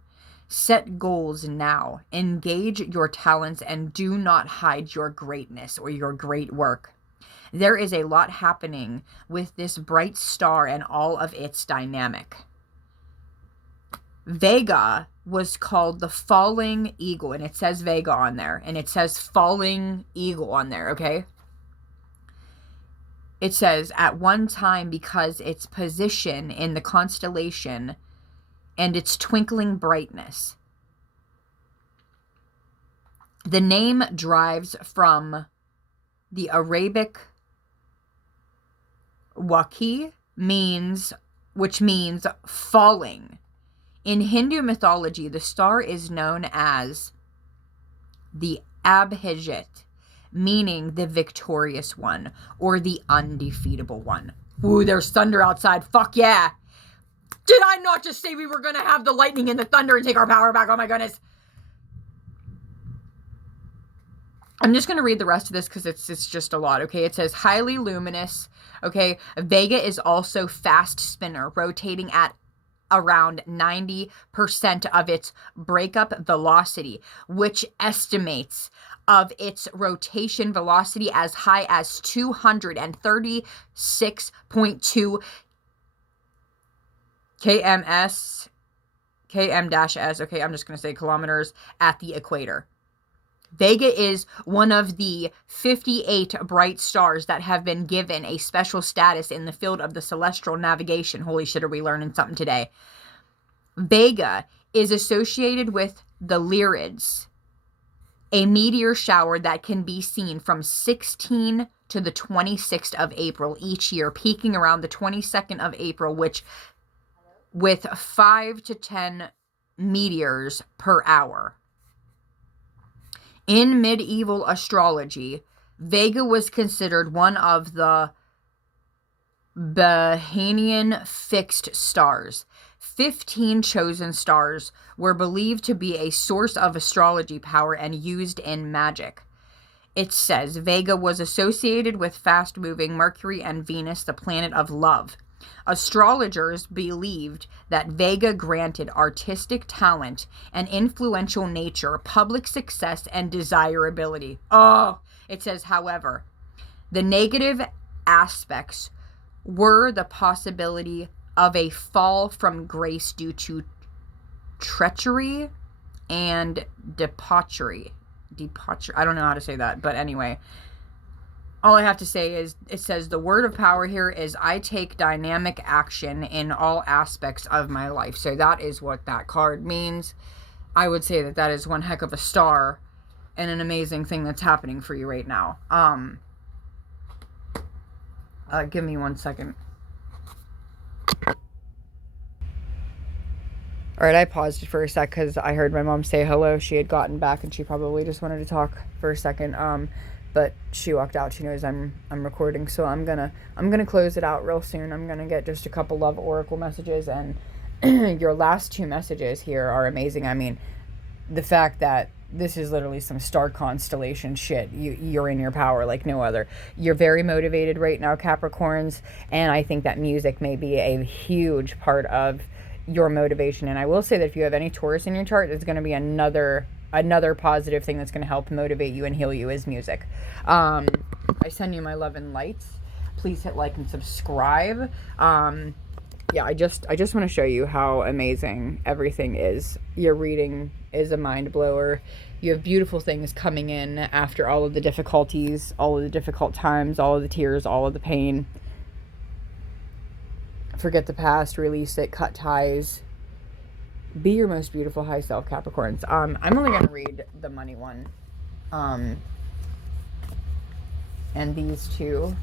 Set goals now. Engage your talents and do not hide your greatness or your great work. There is a lot happening with this bright star and all of its dynamic. Vega was called the falling eagle, and it says Vega on there, and it says falling eagle on there, okay? It says at one time because its position in the constellation and its twinkling brightness. The name derives from the Arabic waki, which means falling. In Hindu mythology, the star is known as the Abhijit, meaning the victorious one or the undefeatable one. Ooh, there's thunder outside. Fuck yeah. Did I not just say we were going to have the lightning and the thunder and take our power back? Oh my goodness. I'm just going to read the rest of this because it's just a lot, okay? It says highly luminous, okay? Vega is also fast spinner, rotating at around 90% of its breakup velocity, which estimates of its rotation velocity as high as 236.2 km-s, okay, I'm just going to say kilometers at the equator. Vega is one of the 58 bright stars that have been given a special status in the field of the celestial navigation. Holy shit, are we learning something today? Vega is associated with the Lyrids, a meteor shower that can be seen from 16 to the 26th of April each year, peaking around the 22nd of April, which with 5 to 10 meteors per hour. In medieval astrology, Vega was considered one of the Bahanian fixed stars. 15 chosen stars were believed to be a source of astrology power and used in magic. It says Vega was associated with fast-moving Mercury and Venus, the planet of love. Astrologers believed that Vega granted artistic talent and influential nature, public success, and desirability. Oh, it says, however, the negative aspects were the possibility of a fall from grace due to treachery and debauchery. I don't know how to say that, but anyway. All I have to say is it says the word of power here is I take dynamic action in all aspects of my life. So that is what that card means. I would say that that is one heck of a star and an amazing thing that's happening for you right now. Give me 1 second. All right, I paused it for a sec because I heard my mom say hello. She had gotten back and she probably just wanted to talk for a second. But she walked out. She knows I'm recording, so I'm gonna close it out real soon. I'm gonna get just a couple love oracle messages, and your last two messages here are amazing. I mean, the fact that this is literally some star constellation shit. You're in your power like no other. You're very motivated right now, Capricorns, and I think that music may be a huge part of your motivation. And I will say that if you have any Taurus in your chart, it's going to be another positive thing that's going to help motivate you and heal you is music. I send you my love and lights. Please hit like and subscribe. Yeah, I just want to show you how amazing everything is. Your reading is a mind blower. You have beautiful things coming in after all of the difficulties, all of the difficult times, all of the tears, all of the pain. Forget the past, release it, cut ties. Be your most beautiful high self, Capricorns. I'm only going to read the money one. And these two.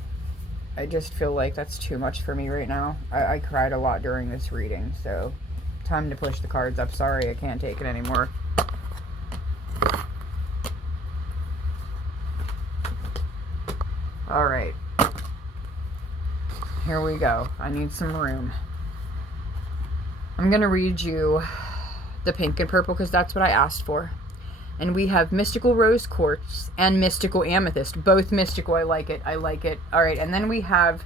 I just feel like that's too much for me right now. I cried a lot during this reading, so time to push the cards up. Sorry, I can't take it anymore. Alright. Here we go. I need some room. I'm going to read you the pink and purple because that's what I asked for. And we have mystical rose quartz and mystical amethyst. Both mystical. I like it. I like it. All right. And then we have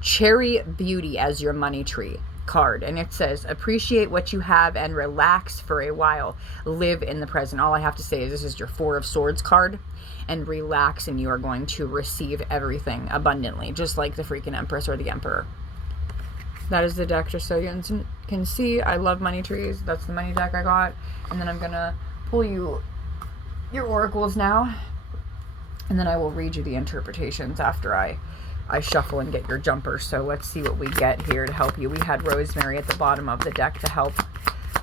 cherry beauty as your money tree card. And it says, appreciate what you have and relax for a while. Live in the present. All I have to say is this is your Four of Swords card. And relax, and you are going to receive everything abundantly. Just like the freaking Empress or the Emperor. That is the deck, just so you can see. I love money trees. That's the money deck I got. And then I'm going to pull you your oracles now, and then I will read you the interpretations after I shuffle and get your jumpers. So let's see what we get here to help you. We had Rosemary at the bottom of the deck to help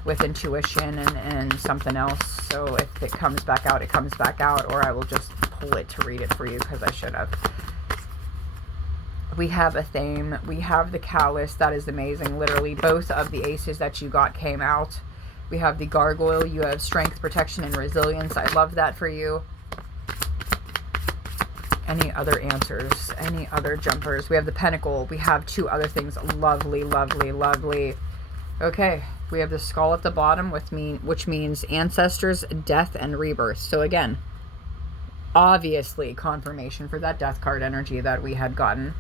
with intuition and something else. So if it comes back out, it comes back out, or I will just pull it to read it for you because I should have. We have a theme. We have the Callus. That is amazing. Literally both of the aces that you got came out. We have the Gargoyle. You have strength, protection, and resilience. I love that for you. Any other answers? Any other jumpers? We have the Pentacle. We have two other things. Lovely, lovely, lovely. Okay. We have the Skull at the bottom, which means ancestors, death, and rebirth. So again, obviously confirmation for that death card energy that we had gotten.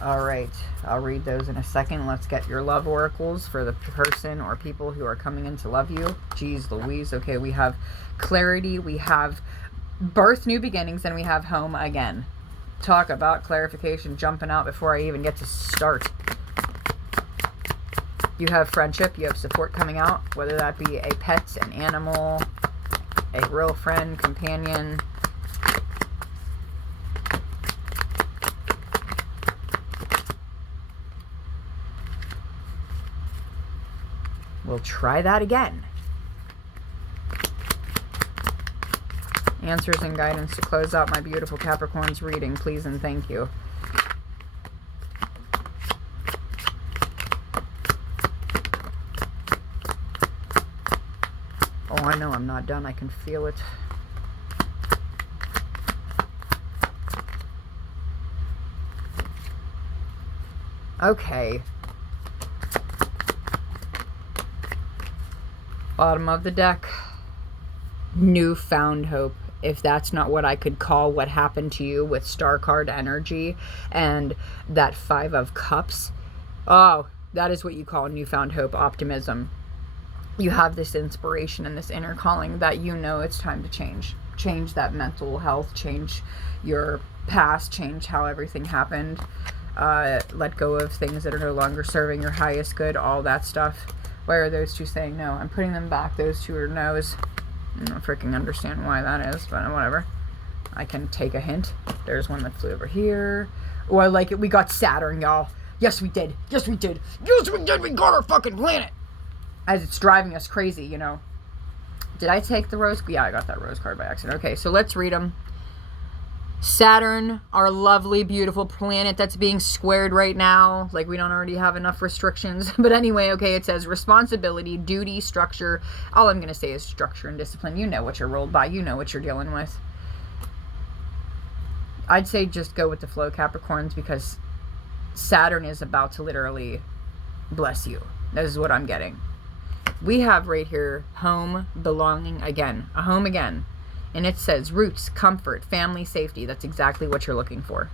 All right, I'll read those in a second. Let's get your love oracles for the person or people who are coming in to love you. Jeez Louise. Okay, we have clarity, we have birth, new beginnings, and we have home again. Talk about clarification jumping out before I even get to start. You have friendship, you have support coming out, whether that be a pet, an animal, a real friend, companion. We'll try that again. Answers and guidance to close out my beautiful Capricorns reading, please and thank you. Oh, I know I'm not done. I can feel it. Okay. Bottom of the deck. Newfound hope. If that's not what I could call what happened to you with star card energy and that 5 of cups. Oh, that is what you call newfound hope, optimism. You have this inspiration and this inner calling that you know it's time to change. Change that mental health, change your past, change how everything happened. Let go of things that are no longer serving your highest good, all that stuff. Why are those two saying no? I'm putting them back. Those two are no's. I don't freaking understand why that is, but whatever. I can take a hint. There's one that flew over here. Oh, I like it. We got Saturn, y'all. Yes, we did. Yes, we did. Yes, we did. We got our fucking planet. As it's driving us crazy, you know. Did I take the rose? Yeah, I got that rose card by accident. Okay, so let's read them. Saturn, our lovely, beautiful planet that's being squared right now. Like we don't already have enough restrictions. But anyway, okay, it says responsibility, duty, structure. All I'm going to say is structure and discipline. You know what you're rolled by. You know what you're dealing with. I'd say just go with the flow, Capricorns, because Saturn is about to literally bless you. This is what I'm getting. We have right here home, belonging again. A home again. And it says roots, comfort, family, safety. That's exactly what you're looking for.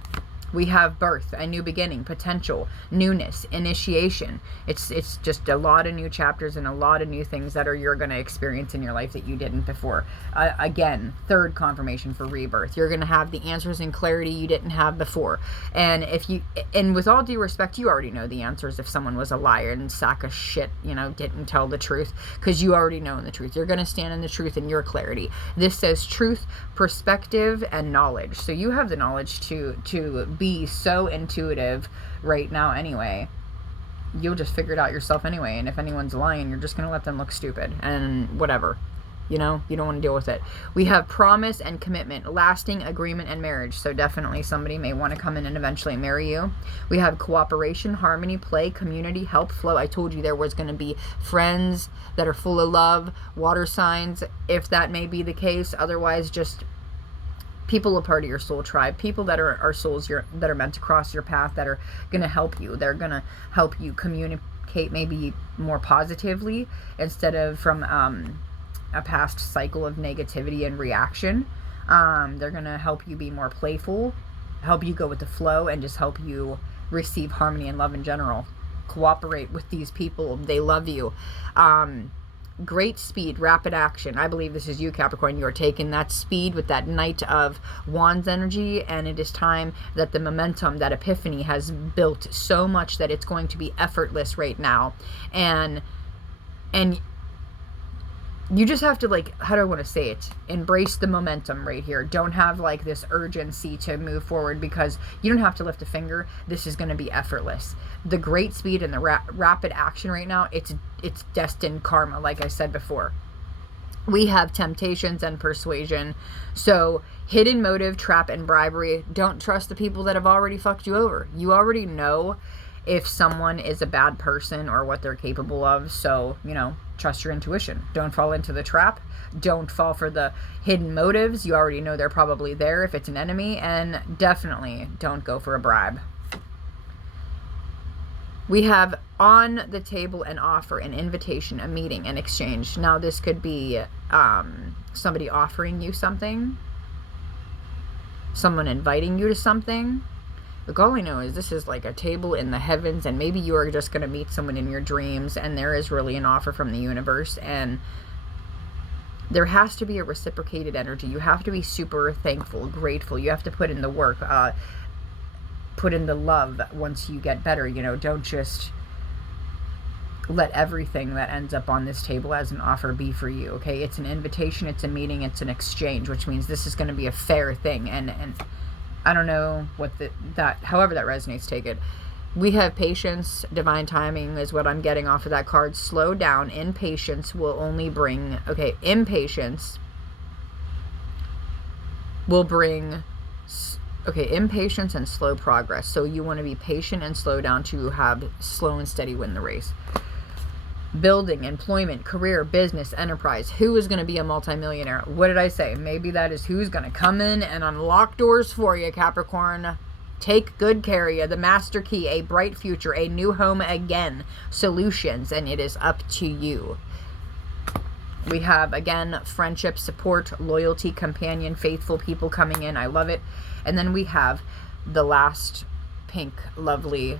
We have birth, a new beginning, potential, newness, initiation. It's just a lot of new chapters and a lot of new things that you're going to experience in your life that you didn't before. Again, third confirmation for rebirth. You're going to have the answers and clarity you didn't have before. And with all due respect, you already know the answers if someone was a liar and sack of shit, you know, didn't tell the truth, because you already know the truth. You're going to stand in the truth and your clarity. This says truth, perspective, and knowledge. So you have the knowledge to be so intuitive right now anyway. You'll just figure it out yourself anyway, and if anyone's lying, you're just going to let them look stupid and whatever. You know, you don't want to deal with it. We have promise and commitment, lasting agreement, and marriage. So definitely somebody may want to come in and eventually marry you. We have cooperation, harmony, play, community, help, flow. I told you there was going to be friends that are full of love, water signs, if that may be the case. Otherwise, just People a part of your soul tribe, people that are souls that are meant to cross your path, that are going to help you. They're going to help you communicate maybe more positively instead of from a past cycle of negativity and reaction. They're going to help you be more playful, help you go with the flow, and just help you receive harmony and love in general. Cooperate with these people. They love you. Great speed, rapid action. I believe this is you, Capricorn. You are taking that speed with that Knight of Wands energy, and it is time that the momentum, that epiphany has built so much that it's going to be effortless right now. And you just have to, like, how do I want to say it? Embrace the momentum right here. Don't have like this urgency to move forward, because you don't have to lift a finger. This is going to be effortless. The great speed and the rapid action right now, it's destined karma, like I said before. We have temptations and persuasion. So hidden motive, trap, and bribery. Don't trust the people that have already fucked you over. You already know if someone is a bad person or what they're capable of. So, you know, trust your intuition. Don't fall into the trap. Don't fall for the hidden motives. You already know they're probably there if it's an enemy. And definitely don't go for a bribe. We have on the table an offer, an invitation, a meeting, an exchange. Now this could be somebody offering you something, someone inviting you to something. Look, all I know is this is like a table in the heavens, and maybe you are just going to meet someone in your dreams, and there is really an offer from the universe, and there has to be a reciprocated energy. You have to be super thankful, grateful. You have to put in the work, put in the love once you get better. You know, don't just let everything that ends up on this table as an offer be for you, okay? It's an invitation, it's a meeting, it's an exchange, which means this is going to be a fair thing, and I don't know what however that resonates, take it. We have patience, divine timing is what I'm getting off of that card. Slow down. Impatience will only bring, okay, impatience will bring, okay, impatience and slow progress. So you want to be patient and slow down to have slow and steady win the race. Building, employment, career, business, enterprise. Who is going to be a multimillionaire? What did I say? Maybe that is who's going to come in and unlock doors for you, Capricorn. Take good care of you. The master key, a bright future, a new home again, solutions, and it is up to you. We have, again, friendship, support, loyalty, companion, faithful people coming in. I love it. And then we have the last pink, lovely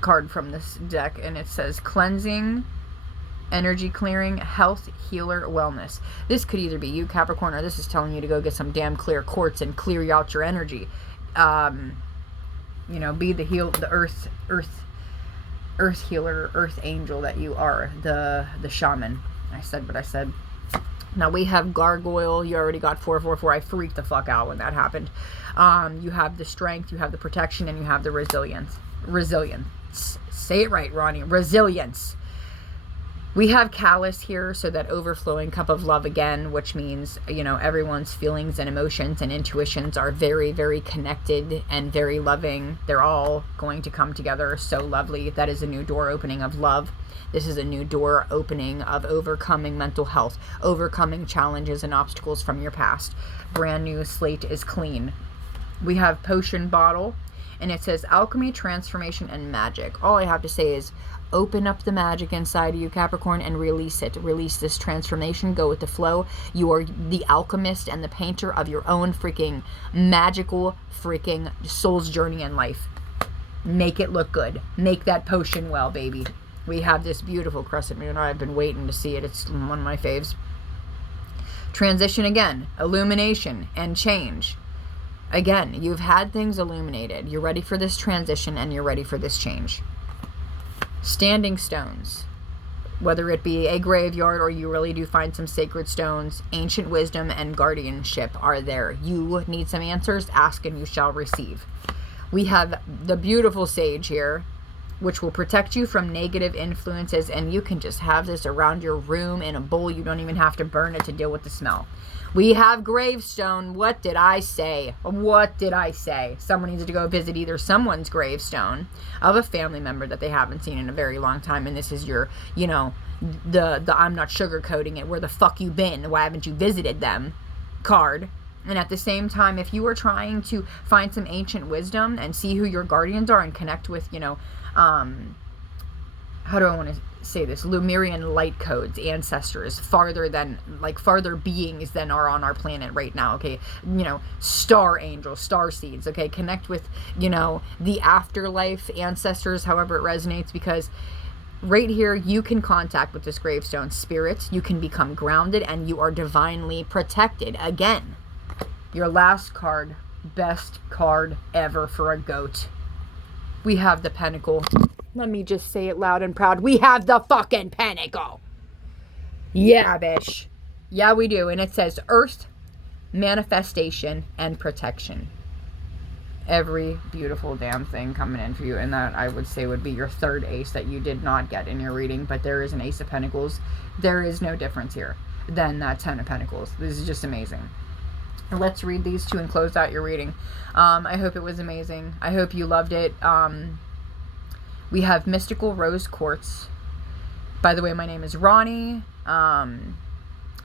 card from this deck, and it says cleansing, energy clearing, health, healer, wellness. This could either be you, Capricorn, or this is telling you to go get some damn clear quartz and clear out your energy. You know, be the earth healer, earth angel that you are, the shaman. I said what I said. Now we have gargoyle. You already got 444. I freaked the fuck out when that happened. You have the strength, you have the protection, and you have the resilience. Say it right, Ronnie. Resilience. We have callous here, so that overflowing cup of love again, which means, you know, everyone's feelings and emotions and intuitions are very, very connected and very loving. They're all going to come together so lovely. That is a new door opening of love. This is a new door opening of overcoming mental health, overcoming challenges and obstacles from your past. Brand new slate is clean. We have potion bottle, and it says alchemy, transformation, and magic. All I have to say is open up the magic inside of you, Capricorn, and release it. Release this transformation. Go with the flow. You are the alchemist and the painter of your own freaking magical freaking soul's journey in life. Make it look good. Make that potion well, baby. We have this beautiful crescent moon. I've been waiting to see it. It's one of my faves. Transition again. Illumination and change. Again, you've had things illuminated. You're ready for this transition, and you're ready for this change. Standing stones. Whether it be a graveyard or you really do find some sacred stones, ancient wisdom and guardianship are there. You need some answers, ask and you shall receive. We have the beautiful sage here, which will protect you from negative influences, and you can just have this around your room in a bowl. You don't even have to burn it to deal with the smell. We have gravestone. What did I say? What did I say? Someone needs to go visit either someone's gravestone of a family member that they haven't seen in a very long time, and this is your, you know, the I'm not sugarcoating it, where the fuck you been? Why haven't you visited them card? And at the same time, if you are trying to find some ancient wisdom and see who your guardians are and connect with, you know, how do I want to say this? Lemurian light codes, ancestors, farther beings than are on our planet right now, okay? You know, star angels, star seeds, okay? Connect with, you know, the afterlife, ancestors, however it resonates, because right here, you can contact with this gravestone spirits, you can become grounded, and you are divinely protected. Again, your last card, best card ever for a goat. We have the Pentacle. Let me just say it loud and proud. We have the fucking Pentacle. Yeah, bitch. Yeah, we do. And it says Earth, manifestation, and protection. Every beautiful damn thing coming in for you. And that, I would say, would be your third ace that you did not get in your reading. But there is an Ace of Pentacles. There is no difference here than that Ten of Pentacles. This is just amazing. Let's read these two and close out your reading. I hope it was amazing. I hope you loved it. We have Mystical Rose Quartz. By the way, my name is Ronnie. And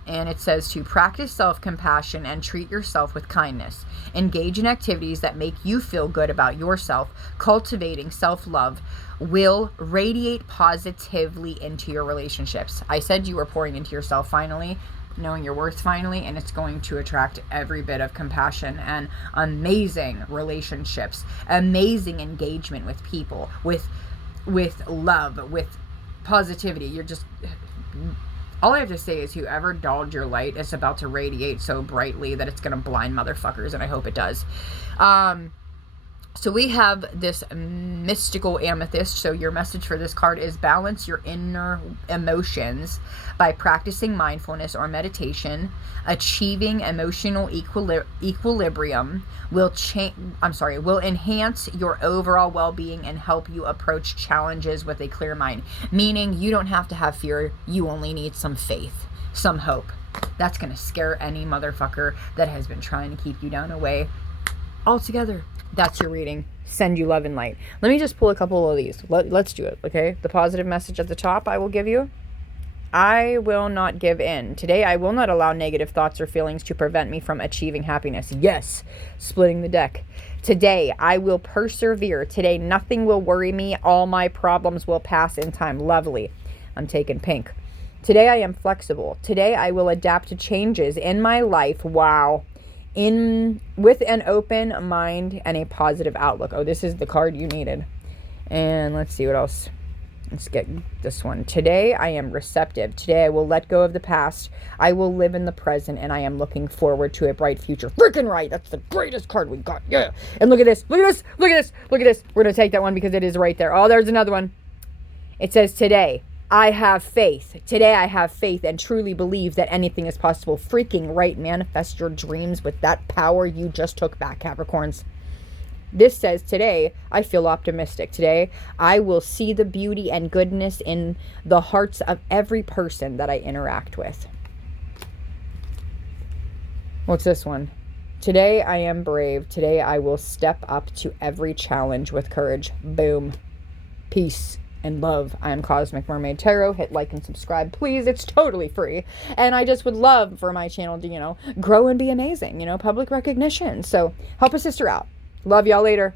it says to practice self-compassion and treat yourself with kindness. Engage in activities that make you feel good about yourself. Cultivating self-love will radiate positively into your relationships. I said you were pouring into yourself finally, knowing your worth finally, and it's going to attract every bit of compassion and amazing relationships, amazing engagement with people, with love, with positivity. You're just, all I have to say is whoever dulled your light is about to radiate so brightly that it's going to blind motherfuckers, and I hope it does. So we have this mystical amethyst. So your message for this card is balance your inner emotions by practicing mindfulness or meditation. Achieving emotional equilibrium will enhance your overall well-being and help you approach challenges with a clear mind. Meaning you don't have to have fear. You only need some faith, some hope. That's going to scare any motherfucker that has been trying to keep you down away altogether. That's your reading. Send you love and light. Let me just pull a couple of these. Let's do it, okay? The positive message at the top I will give you. I will not give in. Today, I will not allow negative thoughts or feelings to prevent me from achieving happiness. Yes, splitting the deck. Today, I will persevere. Today, nothing will worry me. All my problems will pass in time. Lovely. I'm taking pink. Today, I am flexible. Today, I will adapt to changes in my life. Wow. With an open mind and a positive outlook. Oh, this is the card you needed. And let's see what else. Let's get this one. Today, I am receptive. Today, I will let go of the past. I will live in the present, and I am looking forward to a bright future. Freaking right. That's the greatest card we got. Yeah. And look at this. Look at this. Look at this. Look at this. We're going to take that one because it is right there. Oh, there's another one. It says, today, I have faith. Today I have faith and truly believe that anything is possible. Freaking right. Manifest your dreams with that power you just took back, Capricorns. This says, today I feel optimistic. Today I will see the beauty and goodness in the hearts of every person that I interact with. What's this one? Today I am brave. Today I will step up to every challenge with courage. Boom. Peace and love. I am Cosmic Mermaid Tarot. Hit like and subscribe, please. It's totally free. And I just would love for my channel to, grow and be amazing, public recognition. So help a sister out. Love y'all later.